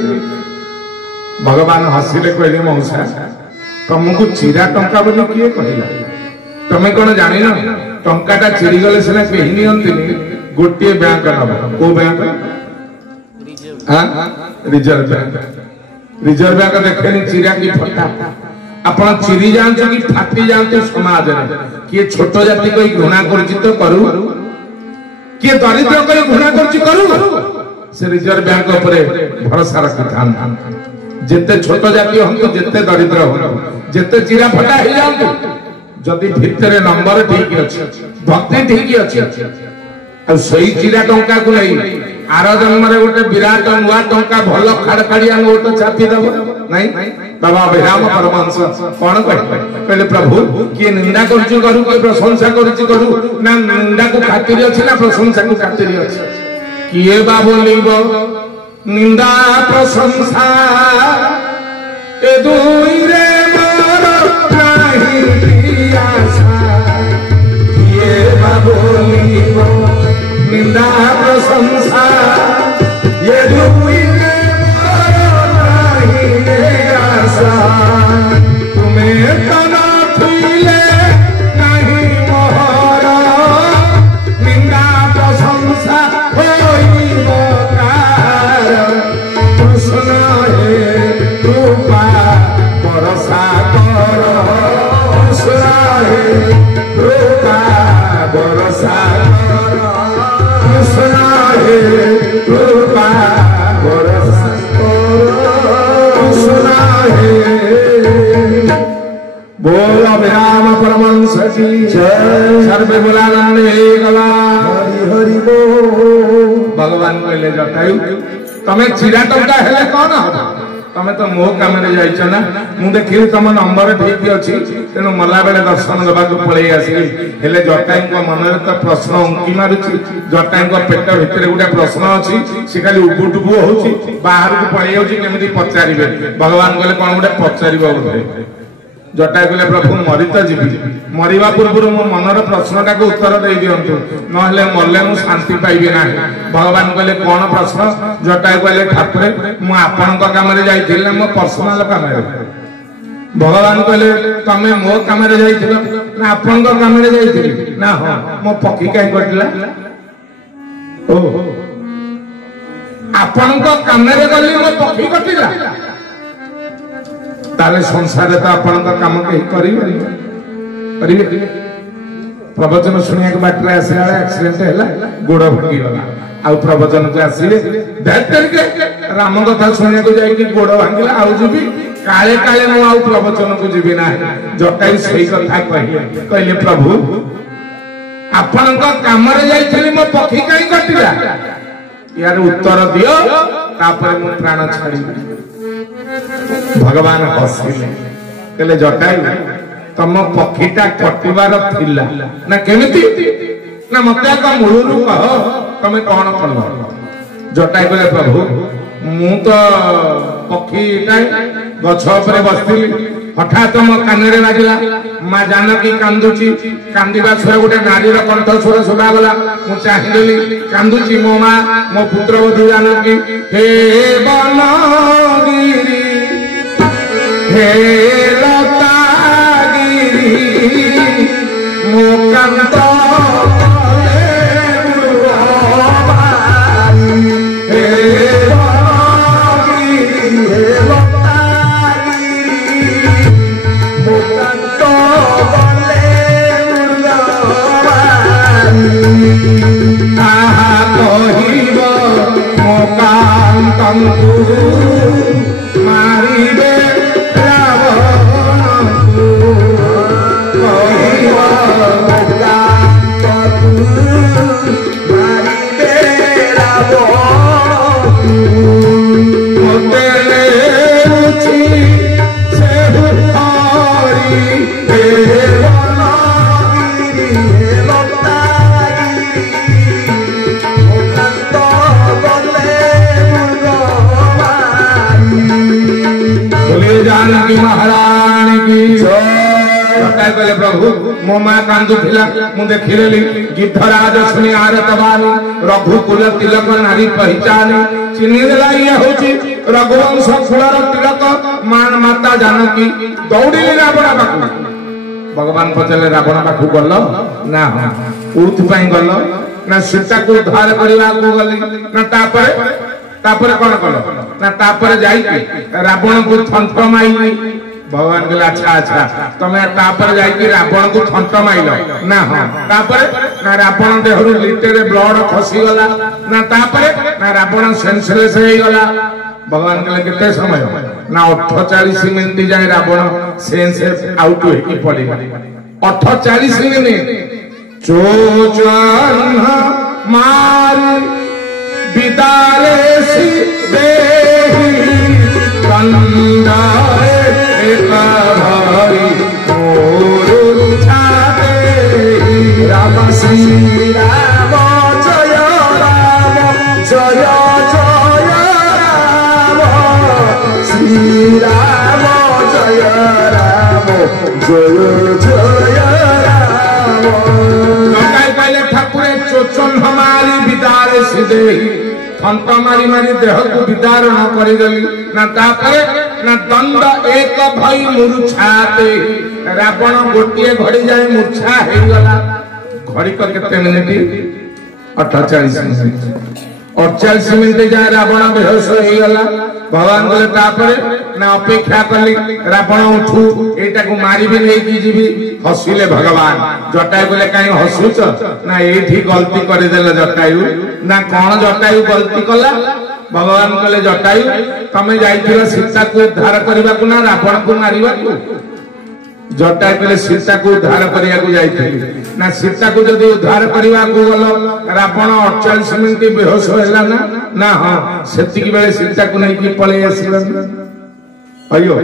भगवान हसिले कहले मौसा तुमको चिरा टंका बोली किए कहला तमे कोन जानि न टंकाटा चिरी गले सेना केही नियंती गोटे बैंक नब को बैंक हां रिजर्व बैंक देखेनी चिरा की फटा अपन चिरी जानछ कि फाटी जानछ समाज रे किए छोट जाति कोई घृणा करछि तो करू किए दरिद्र कोई घृणा करछि करू से रिजर्व बैंक ऊपर भरोसा रखि थान जेते छोट जाति हंतु जेते दरिद्र हो जेते चिरा फटा हे जांतु जदि भितरे नंबर ठीक अछि भक्ति ठीक अछि आ सही चिरा टंका को नहीं आर जन्म रे गोटे विराट नुआ टंका भल खाड़खाड़िया नोट छापी दब नहीं बाबा अभिराम परमहंस कौन कहले प्रभु किए निंदा करछु करू के प्रशंसा करछु करू ना निंदा को खातिर अछि ना प्रशंसा को खातिर अछि किए बा बोलिबो निंदा प्रशंसा ए दुई रे मोर नाही आशा किए बा बोलिबो निंदा प्रशंसा ये दुई रे मोर नाही आशा तुम्हें तना थी बोल अभिराम परमहंस की जय। सर्वे बोलानंद हरि हरि बोल। भगवान कहले जटायु तमे चिरा टंका हेले कौन हम तमे तो मो काम रे जाइछ ना मु देखिली तम नंबर ठीक अछि तेनु मला बेले दर्शन देबा को पळै आसी हेले जटायु को मन रे तो प्रश्न उंकी मारुछि जटायु को पेट भितर गुटे प्रश्न अछि से खाली उबुटुबु होछि बाहर को पळै होछि केमिति पचारिबे भगवान कहले कोन गुटे पचारिबो बोले जटायु कहले प्रभु मरि त जीवी मरिबा पूर्व मो मनर प्रश्नटा को उत्तर दे दियंतु नहले मरले मु शांति पाइबे ना भगवान कहले कोन प्रश्न जटायु कहले ठाकुरे मु आपन को काम रे जाइथिल मो पर्सनल काम रे भगवान कहले तमे मो काम रे जाइथिल ना आपन को काम रे जाइथिल ना हो मो पखी काई कटिला ओ आपन को काम रे गली मो पखी कटिला ताले संसार तो आपन का काम कहीं करिवे प्रवचन सुनिया के बाटरे आसला एक्सीडेंट हैला गोड़ फटी गला आ प्रवचन के आसीले धैर्य के राम कथा सुनिया को जाई कि गोड़ भांगिला आउ जीबी काले काले मु आउ प्रवचन को जीबी ना जटाई सही कथा कहले प्रभु आपन का काम रे जाईथली मो पखी काई कटिला यार उत्तर दियो तापर मु प्राण छाड़ी भगवान हसिले कहले जटायु तम पक्षीटा कटिबार थिला ना केमिति ना मते का मूलरू कह तमे कोन कल जटायु कहले प्रभु मु तो पक्षीटा गछ ऊपर बसथिली हठात मो कानरे लागिला मा जानकी कांदुची कांदिबा छुआ गोटे नारीर कंठ स्वर सुबा गला मु चाहिली कांदुची मो मा मो पुत्र वधू जानकी हे बनगिरी हे लतागिरी मोकांत हे बनगिरी हे लतागिरी मोकांत आहा कहिब मोकांतंकु मारिबे जानकी महारानी की जय। कहले प्रभु मो मां कांदु थिला मु देखिलेली गिद्धराज सुनी आरतबानी रघुकुल तिलक नारी पहचानी चिन्ह देला ये होची रघुवंश कुलर तिलक मान माता जानकी दौड़िली रावण पाखु भगवान पचले रावण पाखु गल ना उठ पई गल ना सीता को उद्धार करबा को गली ना तापर कौन कल ना तापर जाई रावण को थंथ माई भगवान कहले अच्छा अच्छा तमे तापर जाई कि रावण को थंथ माइलो ना हां तापर ना रावण देहरु लिटरे ब्लड खसी गला ना तापर ना रावण सेंसलेस हो गला भगवान कहले केते समय ना 48 मिनिट जाय रावण सेंस आउट होई पड़ी 48 मिनिट चोचन मार विदारे सी देही कंदाए एक भाई मोर छाते राम श्री राम जय जय राम श्री राम जय राम जय जय राम कहले ठाकुरे चोचन हमारी विदारे सी देही थंत मारी मारी देह को विदारण करदेली ना तापरे ना दंड एक भई मूर्छाते रावण गोटिए घड़ी जाए मूर्छा हो गला घड़ी को केते मिनिट 48 मिनिट 48 मिनिट जाए रावण बेहोश हो गला भगवान बोले तापरे ना अपेक्षा कली रावण उठू एटा को मारी भी नहीं की जीवी हसिले भगवान जटायु बोले काई हसुच ना एठी गलती कर देला जटायु ना कौन जटायु गलती कला भगवान कहले जटायु तमे जाइथिला सीता को उद्धार करबा को ना रावण को मारिबा को जटा कहले सीता को उद्धार करिया को जाइथिली ना सीता को जदी उद्धार करिया को गलो रावण 48 मिनिट बेहोश होला ना हां सेतिकी बेले सीता को नै की पळे आसिला अयो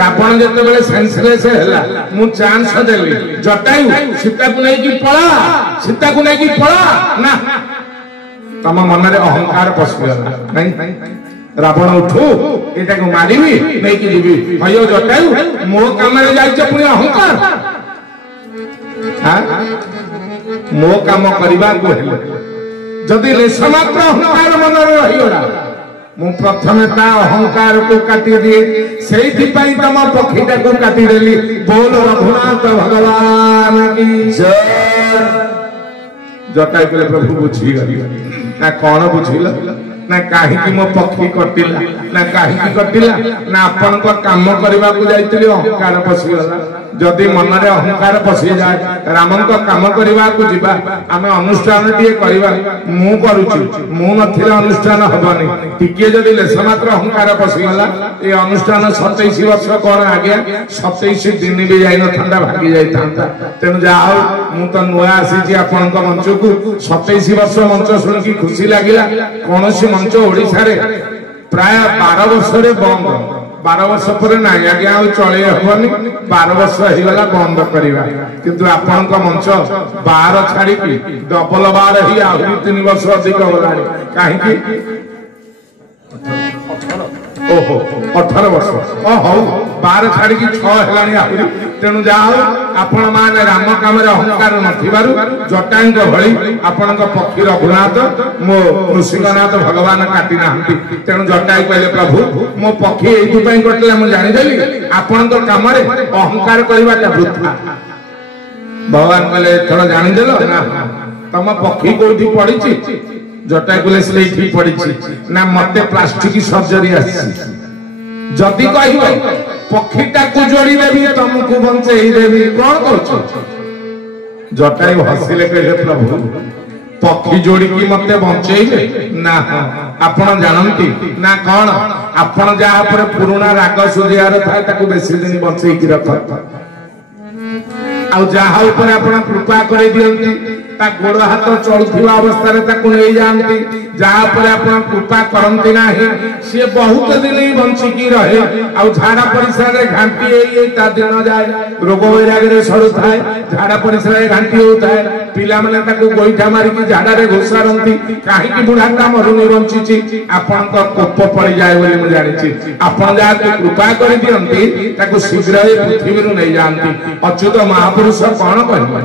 रावण जते बेले सेंसलेस हैला मु चांस देली जटायु सीता को नै की पळा ना तम मन रे अहंकार पसगला नहीं रावण उठू एटा को मारिबी नै की दिबी अयो जटायु मो काम रे जाइछ पुनी अहंकार हां मो काम करबा को हेले जदी लेस मात्र अहंकार मन रे रहियोला मु प्रथमे ता अहंकार को काटी दिए सेठी पई तम पखीटा को काटी देली बोल रघुनाथ भगवान की जय जटायु कहले प्रभु बुझी गली ना कौन बुझिला ना काहे कि मो पक्षी कटिला ना काहे कि कटिला ना अपन को काम करबा को जाइतली अहंकार पसी गला जदी मन रे अहंकार पसी जाय रामन को काम करबा को जिबा आमे अनुष्ठान दिए करबा मु करूची मु नथिला अनुष्ठान हबनी टिके जदी लेस मात्र अहंकार पसी गला ए अनुष्ठान 27 वर्ष कोन आगे 27 दिन भी जाई न ठंडा भागी जाई थांता तेनु जाओ मु तो नुआ आसी जी अपन को मंच को 27 वर्ष मंच सुन की खुशी लागिला कोनोसी मंच ओडिसा रे प्राय 12 वर्ष रे बंद 12 वर्ष पर ना आज्ञा चले हबनी 12 वर्ष ही गला बंद करिवा किंतु आपन को मंच 12 छाड़ी की डबल 12 ही आहुरी 3 वर्ष अधिक होलानी काहे की ओहो 18 वर्ष ओ हो 12 छाड़ी की 6 हेलानी आहुरी तेनु जाओ आपण माने राम काम रे अहंकार नथिबारु जटांग भଳି आपण को पक्षी रघुनाथ मो नृसिंहनाथ भगवान काटी नाहंती तेनु जटाई कहले प्रभु मो पक्षी एथि पई कटला मु जानि देली आपण को काम रे अहंकार करबाटा वृथा भगवान कहले थोड़ा जानि देलो ना तम पक्षी कोठी पड़िछि जटाई कहले सेठी पड़िछि ना मते प्लास्टिक सर्जरी आछि जदी कहिबो पक्षीटा को जोड़ी देवी तुमको बंचई देवी कौन करो जटाई हसिले कहले प्रभु पक्षी जोड़ी की मते बंचईबे ना आपण जानंती ना कौन आपण जहा पर पुराना राग सुजियार था ताको बेसी दिन बंचई की रख आ जहा ऊपर आपण कृपा करे दियंती ता गोड़ हाथ चलुवा अवस्था रे ताको नै जानती जहा पर आपण कृपा करंती नाही से बहुत दिन ही बंची की रहे आ झाड़ा परिसर रे घांटी ए ता दिन जाय रोग वैराग रे सरू थाए झाड़ा परिसर रे घांटी होताए पिला माने ताको गोइठा मारी की झाड़ा रे घोसारंती काहे की बुढ़ाटा मरुनी बंची छी आपण को कोप पड़ी जाय बोली म जानि छी आपण जा कृपा कर दियंती ताको शीघ्र ही पृथ्वी रु नै जानती अच्युत महापुरुष कोन कहबे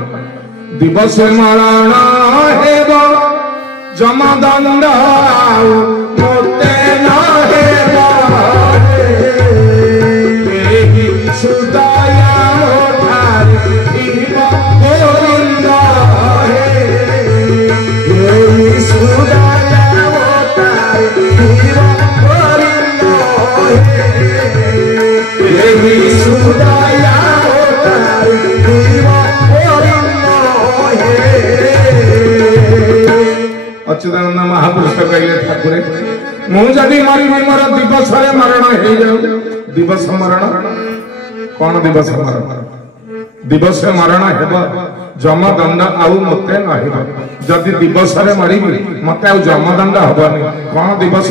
दिवस मरण हेब जमदंड मोते न हेब एही सुदया मोठार हिब गोविंद एही सुदया मोठार हिब गोविंद एही सुदया मोठार हिब अच्युतानंद महापुरुष कहले ठाकुरे मु जदी मरी मोर दिवस रे मरण हे जाऊ दिवस मरण कोन दिवस मरण हेब जमदंड आउ मते न हेब जदी दिवस रे मरिबी मते आउ जमदंड हबनी कोन दिवस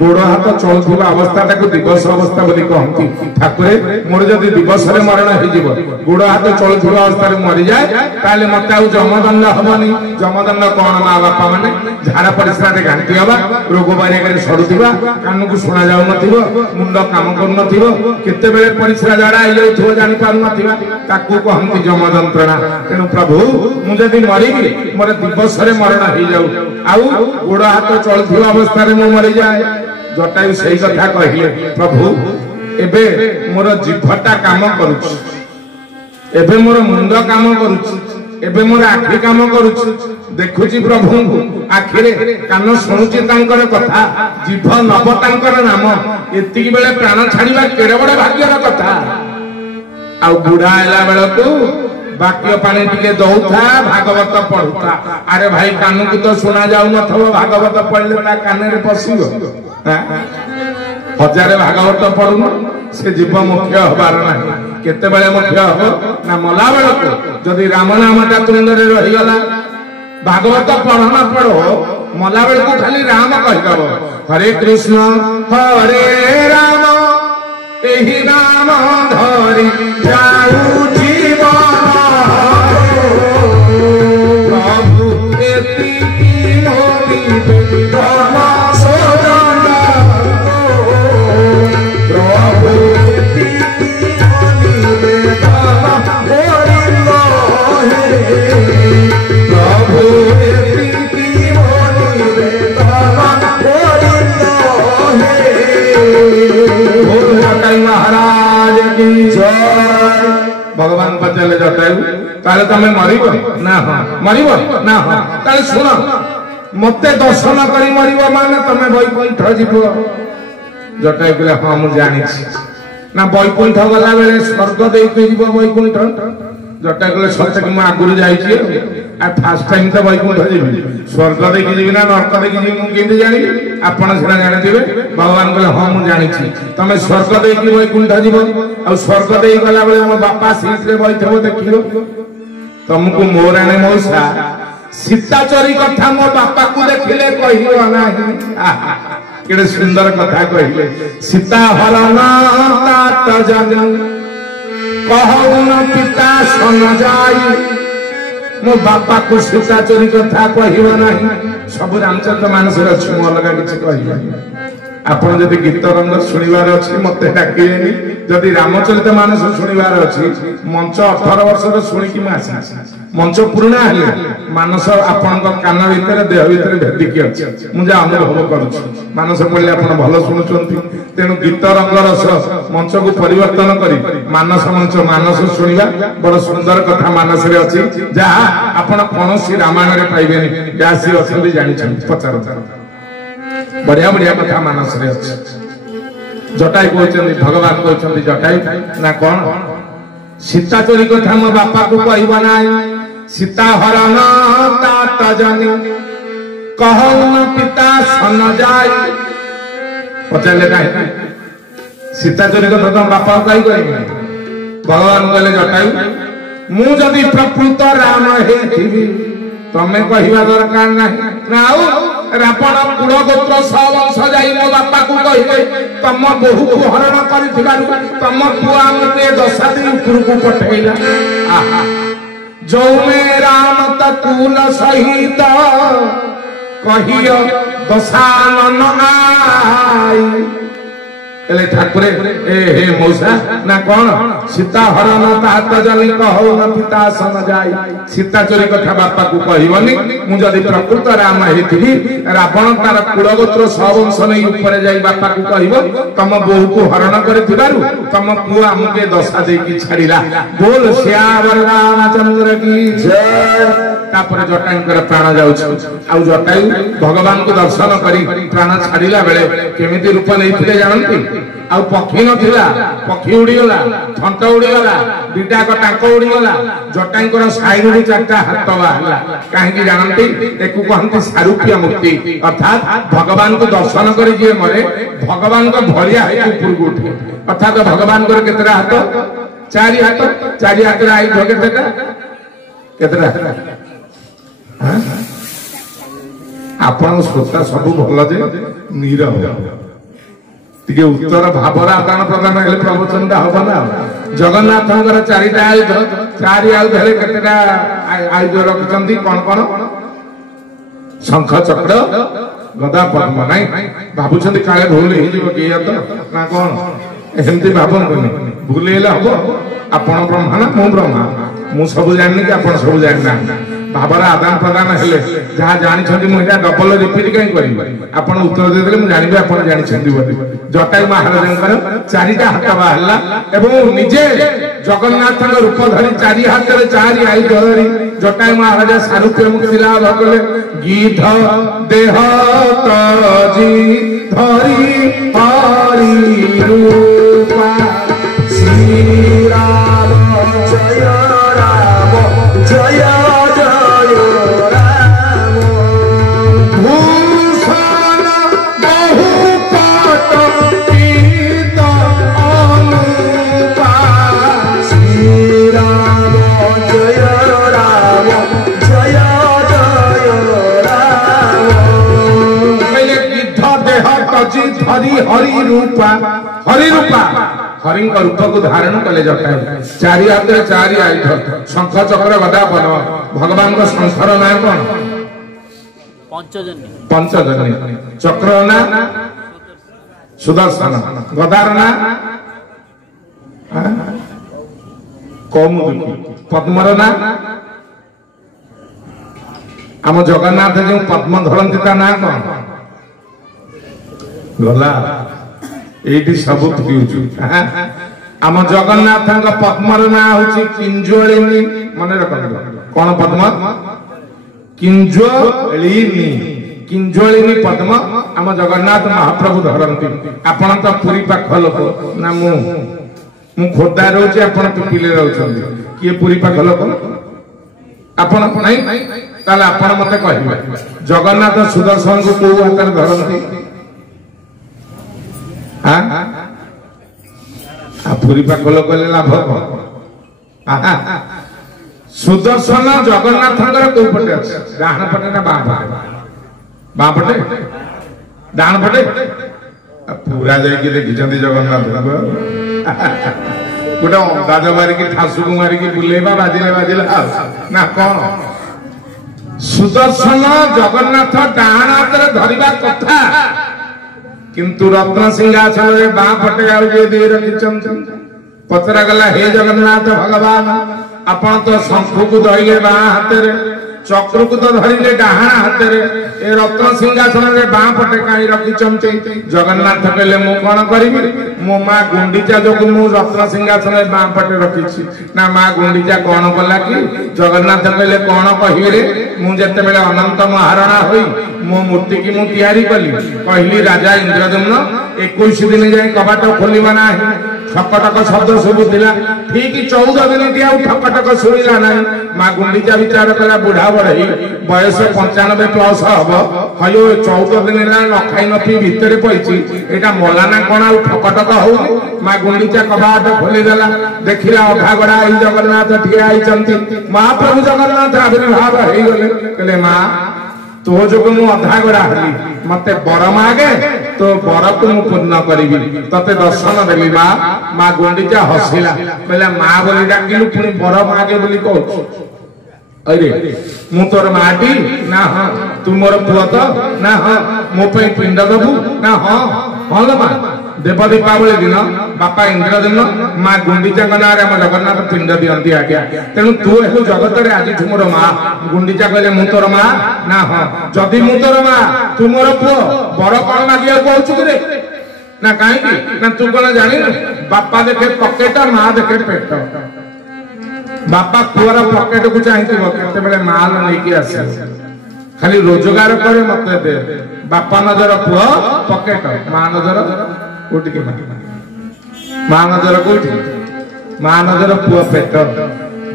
गोड़ हाथ चलथुवा अवस्था ताको दिवस अवस्था बोली कहंती ठाकुरे मोर जदी दिवस रे मरण हे जिवो गोड़ हाथ चलथुवा अवस्था रे मरि जाय ताले मते आउ जमदंड हबनी जमदंड कोन मा बापा माने झाड़ा परिसरा रे घांटी हबा रोग बारिया करे सडुथिबा कान को सुना जाउ नथिबो मुंड काम कर नथिबो केते बेले परिसरा झाड़ा आइ जाउथो जानि पारु नथिबा ताको कहंती जमदंत्रणा तेनु प्रभु मु जदी मरिबी मोर दिवस रे मरण हे जाऊ आउ गोड़ हाथ चलथुवा अवस्था रे मु मरि जाय जटायु सही कथा कहिले प्रभु एबे मोर जिभटा काम करूछ एबे मोर मुंड काम करूछ एबे मोर आखि काम करूछ देखुची प्रभु आखिरे कान सुनुची तांकर कथा जिभ नब तांकर नाम एतिकी बेले प्राण छाड़ीबा केड़े बड़ भाग्यर कथा आ बुढ़ा आला बेलकू वाक्य पानी टिके दौथा भागवत पढ़ुता अरे भाई कान को तो सुना जाऊ नथबो भागवत पढ़ले ता कान रे पसिबो हजार भागवत पढ़ुन से जीव मुख्य हबार नाही केते बेले मुख्य हो ना मला बेल को जदि राम नामटा तुंदरे रही गला भागवत पढ़ ना पढ़ो मला बेल को खाली राम कहिदबो हरे कृष्ण हरे राम एही नाम धरि जाऊ जीवन प्रभु एतिकी मोरी धर्म शरण प्रभु एतिकी मोरी धर्म गोविंद हे प्रभु एतिकी मोरी धर्म गोविंद हे जटायु महाराज की जय। भगवान पचारे जटायु ताले तमे मरिबो ना हां मरिबो ना हां ताले सुन मते दर्शन करी मरिबो माने तमे वैकुंठ जीवो जटायु कहले हां मु जानि छी ना वैकुंठ गला बेले स्वर्ग देई के जीवो वैकुंठ जटायु कहले सत्य कि मु आगुरु जाई छी आ फर्स्ट टाइम तो वैकुंठ जीवी स्वर्ग देई के जीवी ना नरक देई के जीवी मु केंदे जानि आपण सिना जानिथिबे भगवान कहले हां मु जानि छी तमे स्वर्ग देई के वैकुंठ जीवो आ स्वर्ग देई गला बेले हम बापा सीट रे बैठबो देखियो तुमको मोराणे मौसा सीता चोरी कथा मो बापा को देखिले कहियो नाही केडे सुंदर कथा कहिले सीता हरण तात जन कहौ न पिता सन जाई मो बापा को सीता चोरी कथा कहियो नाही सब रामचंद्र मानस रे अछि मो अलगा किछ कहियो आपण जदि गीत रंग सुनिबार अछि मते डाकिलेनी जदि रामचरित मानस सुनिबार अछि मंच 18 वर्ष रो सुनि कि मासी मंच पूर्ण हेले मानस आपण कान भीतर देह भीतर भेदी कि अछि मु जा अनुभव करू मानस पडले आपण भलो सुनुचंती तेनु गीत रंग रस मंच को परिवर्तन करी मानस मंच मानस सुनिबा बड़ सुंदर कथा मानस रे अछि जा आपण कोनोसी रामायण रे पाइबेनी व्यासी अछि जानि छ पचार बढ़िया बढ़िया कथा मानस रे अछि जटायु कहउछन्ती भगवान कहउछन्ती जटायु ना कोन सीता चोरी कथा मो बापा को कहबा नाई सीता हरण तात जानी कहौ न पिता सन जाय पचारले काहे सीता चोरी कथा तो बापा कहि कहबे भगवान कहले जटायु मु जदि प्रकृत राम हेथिबी तमे कहिबा दरकार नाही नाउ रावण कुल गोत्र सब वंश जाई मो बापा को कहिबे तम बहु को हरण करिथिबारु तम पुआ मते दशा दिन ऊपर को पठैला आहा जो में राम तकुल सहित कहियो दशानन आई एले ठाकुरे ए हे मौसा ना कोन सीता हरण तात जनि कहौ न पिता सन जाई सीता चोरी कथा बापा को कहिवनी मु जदि प्रकृत राम हेथिबी रावण तार कुलगोत्र सब वंश नै ऊपर जाई बापा को कहिवो तम बहु को हरण करिथिबारु तम पुआ हमके दशा दे की छाड़िला बोल श्यावर रामचंद्र की जय तापर जटायुकर प्राण जाउछ आ जटायु भगवान को दर्शन करी प्राण छाड़िला बेले केमिति रूप लेथिले जानंती आ पक्षी नथिला पक्षी उड़ी गला थंट उड़ी गला दिटा को टांको उड़ी गला जटायुकर साइड रे चारटा हाथ बाहला काहे की जानंती एकु कहंती सारूप्य मुक्ति अर्थात भगवान को दर्शन करी जे मरे भगवान को भरिया है ऊपर को उठे अर्थात भगवान को केतरा हाथ चारि हाथ रे आई भगतेटा केतरा हां आपण श्रोता सब भल जे नीरव टिके उत्तर भावर आदान प्रदान हेले प्रवचनटा हबा ना जगन्नाथंकर चारिटा आयुध चारि आयुध हेले केतेटा आयुध रखचंदी कोन शंख चक्र गदा पद्म नाही भाबुचंदी काळे भूल हे जीव के तो ना कोन एमती भाबन भूल हेले हबो आपण ब्रह्मा ना मु ब्रह्मा मु सब जाननी कि आपण सब जानना भावर आदान प्रदान हेले जहा जानि छथि मु एटा डबल रिपीट काई करी आपण उत्तर दे देले मु जानिबे आपण जानि छथि बोली जटायु महाराजंकर चारिटा हाथ बाहला एवं निजे जगन्नाथ रूप धरी चारि हाथ रे चारि आयुध धरी जटायु महाराज सारूप्य मुक्ति लाभ कले गीध देह तजी धरी हरि रूपा श्री राम जय राम जय हरि रूपा हरि रूप को धारण कले जटायु चारि हाथ चारि आयुध शंख चक्र गदा पद भगवान को शंखर ना कौन पंचजन्य चक्र ना सुदर्शन गदार ना कौमुदी पद्मर ना आम जगन्नाथ जो पद्म धरती ता ना कौन गला ये सब आम जगन्नाथ पद्मर ना हूँ किंजलिनी मन रख कौन पद्म किंजलिनी किंजलिनी पद्म आम जगन्नाथ महाप्रभु धरती आपण तो पुरी पाख लोक ना मु खोर्धा रोचे आपण पिपिले रोचंदी किए पुरी पाख लोक आपण नहीं ताले आपण मते कहबे जगन्नाथ सुदर्शन को को हाथ धरती पुरी पाख लोक लाभ सुदर्शन जगन्नाथ कौ पटे अच्छे डाण पटे ना बाँ पटे डाण पटे पूरा जाकि देखी जगन्नाथ गोटे अंदाज मारिकी ठासुक मारिकी बुलेबा बाजिले ना कौन सुदर्शन जगन्नाथ डाण हाथ धरिबा कथा किंतु रत्न सिंहासन बाँ पटे रखी पचरा गला हे जगन्नाथ भगवान आपण तो शंख को धरिले बाँ हाथ चक्र को तो धरिले डाहाण हाथ ए रत्न सिंहासन बाँ पटे कहीं रखी जगन्नाथ कहले मु कौन करी मो माँ गुंडीचा जो मु रत्न सिंहासन बाँ पटे रखी ना माँ गुंडीचा कौन कला कि जगन्नाथ कहले कौन कहबे मुझे अनंत महारणा हुई मो मूर्ति की मु तैयारी कली कहली राजा इंद्रदम्न 21 दिन जाए कबाट खोलिबा ना ठकटक शब्द शुभुला ठीक 14 दिन दिया ठकटक शुणिला ना माँ गुंडीचा विचार कला बुढ़ा बढ़ई बयस 95 प्लस हम हयो 14 दिन न खाई न पी भितर पड़ी एटा मलाना कौन ठकटक हो माँ गुंडीचा कबाट खोलीदेला देखला अधा गड़ा जगन्नाथ ठिया महाप्रभु जगन्नाथ आविर्भाव हो गले कहले माँ तो जो मु अधा गड़ा हली मत बर मागे तो बर को मु पूर्ण करी तते दर्शन देली माँ गुंडीचा हसिला कहला माँ बोली डाकिलु पुणी बर मागे बोली कहू अरे मु तोर माटी ना हाँ तू मोर पुआ तो ना हाँ मो पे पिंड दबु ना हाँ हाँ लो माँ देव दीपावली दिन बापा इंद्रदेव माँ गुंडीचा ना जगन्नाथ पिंड दियंती आज्ञा तेणु तू हेलु जगत आज मोर माँ गुंडीचा कहले मु तोर माँ ना हाँ जदि मु तोर माँ तू मोर पुओ बर कौन मागिया कहूँ कि ना कहीं ना तू कौन जानी बापा देखे पकेट माँ देखे पेट बापा पुअर पकेट को चाहिए माल नहीं आस खाली रोजगार करे मत दे बापा नजर पुओ पकेट माँ नजर कोटी माँ नजर कोटी माँ नजर पुओ पेट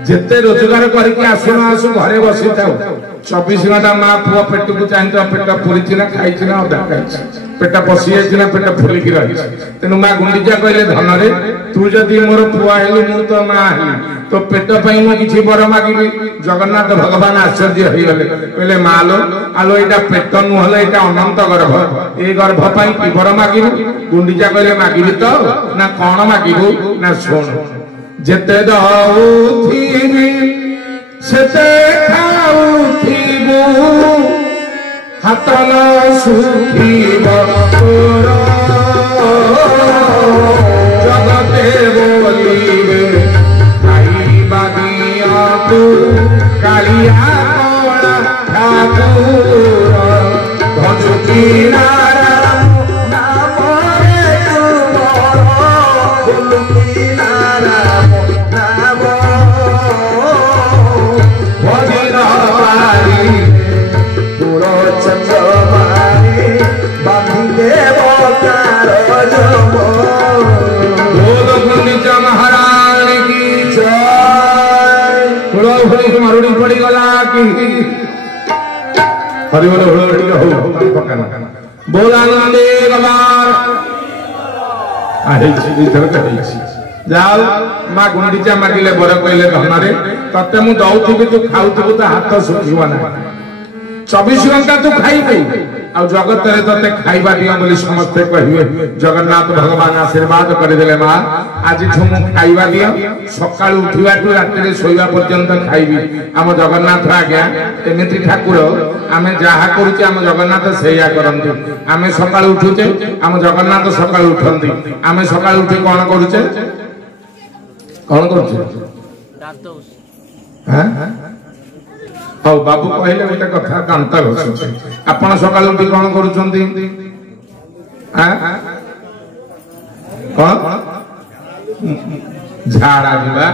जिते रोजगार करके आसु न आसु घरे बसी था 24 घंटा माँ पुओ पेट को चाहिए पेट फुली ना खाई ना अधा खाई पेट पशि जाए पेट फुलिकी रही तेणु माँ गुंडीचा कहले धन रे तू जदि मोर पुआ हेलु मु तो माँ हेली तो पेट पाई मु किछि बर मागिबी जगन्नाथ भगवान आश्चर्य हो गले कहले माँ लो आलो एटा पेट नुहले एटा अनंत गर्भ ए गर्भ पाई कि बर मागिबी गुंडीचा कहले मागिबी तो ना कौन मागिबू ना सुन जेते दउथिबी सेते खाउथिबू हाथ न सुखीब तोर जगते बोलिबे खाइबा दिया तू कालिया कोड़ा ठाकुर भजुकी नारायण नाम रे तुमर भजुकी नारायण नाम भजिन पारी गुण चंद्रमारी बांधिले बकार जम बोल गुंडीचा महारानी की जय थोड़ा भरी मरुड़ी पड़ी गला की हरि बोल हरि हो पकाना बोल आनंदे गवार आइछि इधर कहिछि जाओ माँ गुंडीचा मागिले बर कहले धनरे तते मु दउथिबि तू खाउथिबु त हाथ सुखिबा ना 24 घंटा तू खाइबू आ जगत रे तते खाइबा दिया बोली समस्ते कहिबे जगन्नाथ भगवान आशीर्वाद करदेले मां आज ठुम खाइबा दिया सकाळ उठिबा टु रात्री रे सोइबा पर्यंत खाइबी हम जगन्नाथ आज्ञा एमिति ठाकुर आमे जाहा करूचे हम जगन्नाथ सेया करंती आमे सकाळ उठुचे हम जगन्नाथ सकाळ उठंती आमे सकाळ उठी कोन करूचे हां हौ बाबू कहले गोटे कथा कांता घस आपण सकाळ उठी कोन करूचंती हां कोन झाड़ा जीवा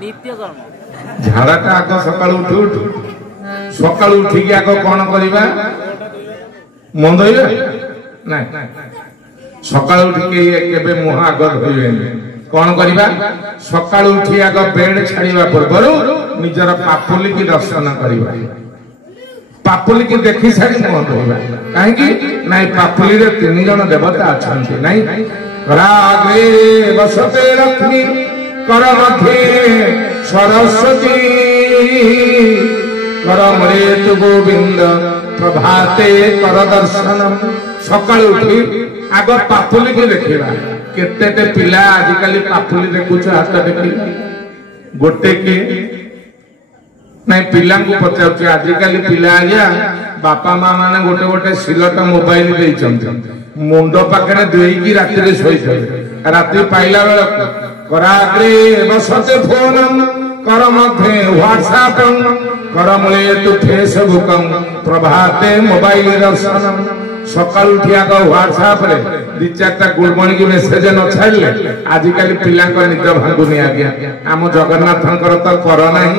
नित्य कर्म झाड़ाटा आग सकाळ उठी उठ सकाळ उठी के आग कोन करिबा मंदइबा नाही सकाळ उठी के केबे मुह आग धोइबे कोन करिबा सकाळ उठी आग बेड छाड़ीबा पूर्वरु निजर पापुली की दर्शन करिबा पापुली की देखि सारी मुह धोइबा काहे कि नाही पापुली रे तीन जण देवता अछंती नाही रागे वसते लक्ष्मी कर मध्ये सरस्वती कर मरेतु गोविंद प्रभाते कर दर्शनम सकाळ उठी आग पापुली की देखिबा केते पिला आजिकली पापुली देखुछ हाथ देखि गोटे के नहीं पिला को पचार आजिकली पिला आज्ञा बापा माँ माने गोटे गोटे सिलट मोबाइल मुंड पाखे देकी राति शोथे राति पाइला बेल कराग्रे बसते फोन कर मध्ये व्हाट्सएप कर मुळे तु फेसबुक प्रभाते मोबाइल दर्शन सकाल उठी आग व्हाट्सएप रे दि चारटा गुड मॉर्निंग मेसेज न छाड़ले आजिकल पिला निद भांगुनी आज्ञा आम जगन्नाथंकर तो कर नाही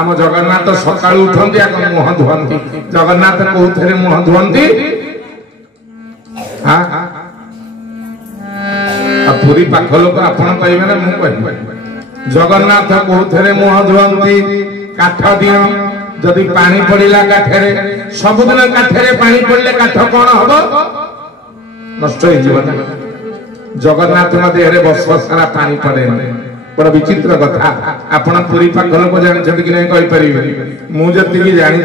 आम जगन्नाथ सकाल उठंती आग मुह धुअंती जगन्नाथ कोथरे मुह धुअंती हां पूरी पाख लोक आपण कहबे ना मु कहबे जगन्नाथ कोथरे मुह धुअंती काठ दियो जदि पानी पड़िला काठरे सबुदिन काठरे पानी पड़ले काठ कोन हबो नष्ट हो जीवन जगन्नाथ देहरे वर्ष सारा पानी पड़े बड़ विचित्र कथा आपण पूरी पाख लोक जानि कि नहीं कहि परिबे मु जति जानि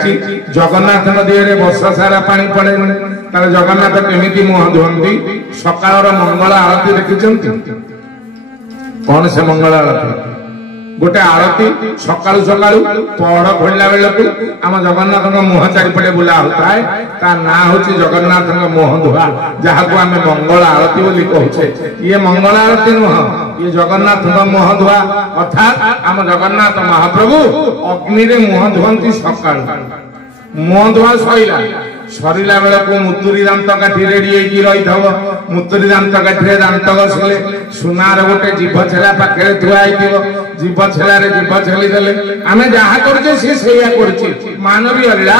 जगन्नाथ देहरे वर्ष सारा पानी पड़े तार जगन्नाथ केमिति मुह धुअंती सकाळर मंगल आरती देखिचंती कौन से मंगल आरती गोटे आरती सकाळु सकाळु पहड़ खोलला बेलकु आम जगन्नाथ मुह चारिपटे बुला होता है ता ना होची जगन्नाथ मुह धुआ जहाँ को आम मंगल आरती बोली कहूचे ये मंगल आरती नुह ये जगन्नाथ मुह धुआ अर्थात आम जगन्नाथ महाप्रभु अग्नि रे मुह धुअंती सकाळु मुह धुआ सइला सरिला बेलू मुतुरी दांत काठी रेडी रही मुतुरी दांत काठी दांत घसले सुनार गोटे जीभ छेला पाखे थुआई जीभ छेला जीभ छेली देले आम जहाँ करुचे सी सेया करुचे मानवीय लीला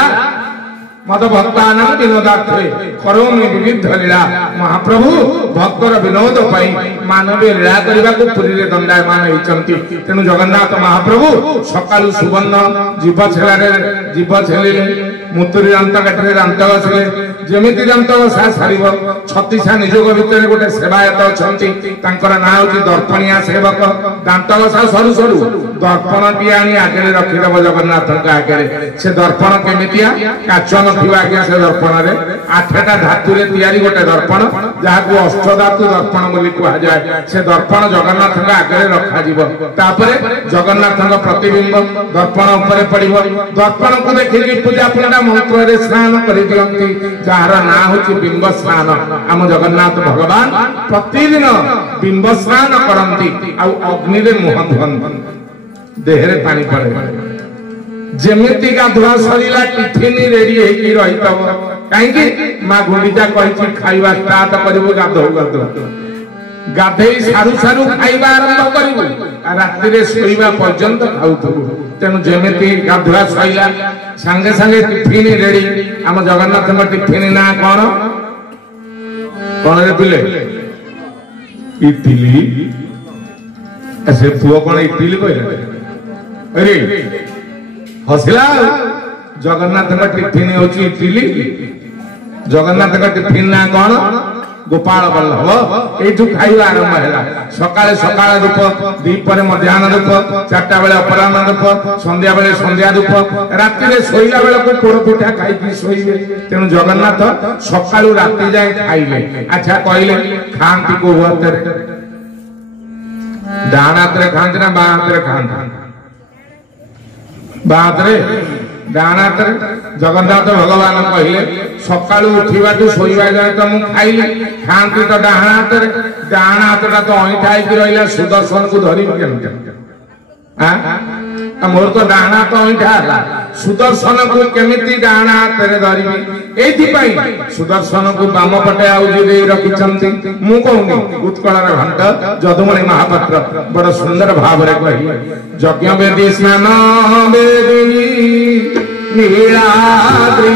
मत भक्तान विनोदार्थे करोमि विविध लीला महाप्रभु भक्तर विनोद पाई मानवीय लीला करने को पुरी रे दंडायमान होइचंती तेनु जगन्नाथ महाप्रभु सकालु सुवर्ण जीव छेलारे जीव छेलिले मुतुरी दांत काटरे दांत घसले जेमिति दांत घसा सारिब छत्तीसा निजोग भितर गोटे सेवायत अछंती तांकर नाम होची दर्पणिया सेवक दांत घसा सरू सरू दर्पण टी आनी आगे रखिदब जगन्नाथ आगे से दर्पण केमितिया काचन थिबा आगे से दर्पण रे आठटा धातु रे तैयारी गोटे दर्पण जहा को अष्ट धातु दर्पण बोली कहा जाय से दर्पण जगन्नाथ आगे रखा जीवो तापरे जगन्नाथ प्रतिबिंब दर्पण ऊपर पड़िबो दर्पण को देखि पूजा पूजा मंत्र रे स्नान करि दियंती जार ना होची बिंब स्नान आम जगन्नाथ भगवान प्रतिदिन बिंब स्नान करंती आ अग्नि रे मुह धुअंती देहरे पानी पड़े जेमिति गाधुआ सरीला टिफिन रेडी हेकी रहितब काहेकि मां गुंडीचा कहिछि खाइबा स्टार्ट करबो गाधो गाधो गाधेई सारु सारु खाइबा आरंभ करबो आ रात्रि रे सोइबा पर्यंत खाउथबो तेनु जेमिति गाधुआ सरीला संगे संगे टिफिन रेडी हम जगन्नाथ का टिफिन ना कोन कोन रे पिले इडली ऐसे पुओ कोन इडली कहले अरे हसिला जगन्नाथ का टिफिन होची इडली जगन्नाथ का टिफिन ना कोन गोपाल बल्लभ एठू खाइबा आरंभ है सकाळे सकाळ रूप दीपरे मध्याह्न रूप चारटा बेले अपराह्न रूप संध्या बेले संध्या रूप राति रे सोइला बेले को पोड़ पिठा खाई की सोइबे तेनु जगन्नाथ सकाळू राति जाय खाइले अच्छा कहले खांती को हुआते डाण हाथ खाते ना बां हाथ खाते बां हाथ डाण हाथ जगन्नाथ भगवान कहले सकाळू उठिबा तू सोइबा जाय त मु खाइली खांती तो डाण हाथटा तो अइठा आइकी रहिला सुदर्शन को धरि केनते मोर तो डाण हाथ अइठा हला सुदर्शन को केमिति डाण हाथ रे धरिबी एथि पई सुदर्शन को बाम पटे आउजी दे रखिचंती मु कहूनी उत्कल रे घंट जदुमणि महापात्र बड़ सुंदर भाव रे कहि यज्ञ वेदी स्नान वेदी नीलाद्रि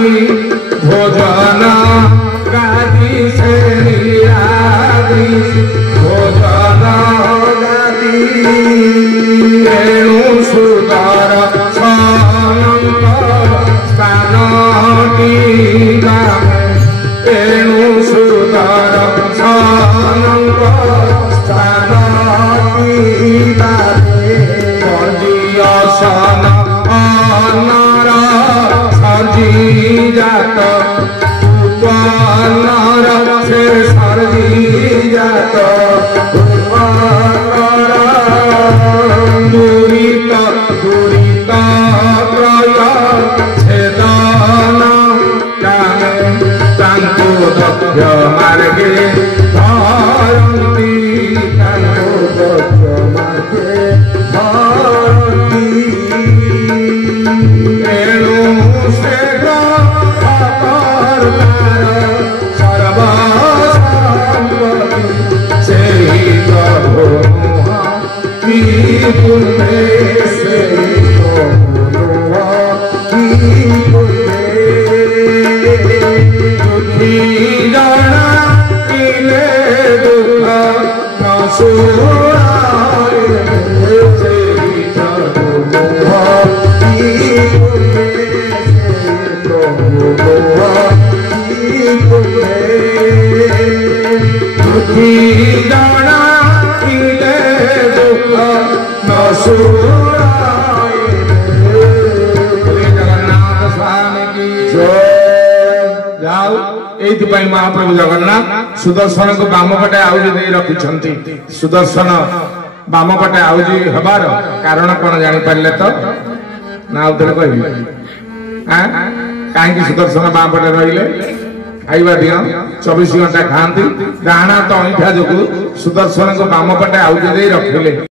भोजन गादी से नीलाद्रि भोजन गादी रेणु सुदर सनंत स्थान टीका रेणु सुदर सनंत स्थान टीका सन सरजी जात से सरजी जात दूरित दूरित त्रय छेदन कामे तांको दक्ष मार्गे धरती तांको दक्ष मार्गे धरती महाप्रभु जगन्नाथ सुदर्शन को बाम पटे आउजी दे रखिछंती सुदर्शन बाम पटे आउजी हबार कारण कोन जानि परले तो ना उधर कहबी हां काहे कि सुदर्शन बाम पटे रहिले खाइबा दिन 24 घंटा खांती डाणा तो अइठा जोगु सुदर्शन को बाम पटे आउजी दे रखिले।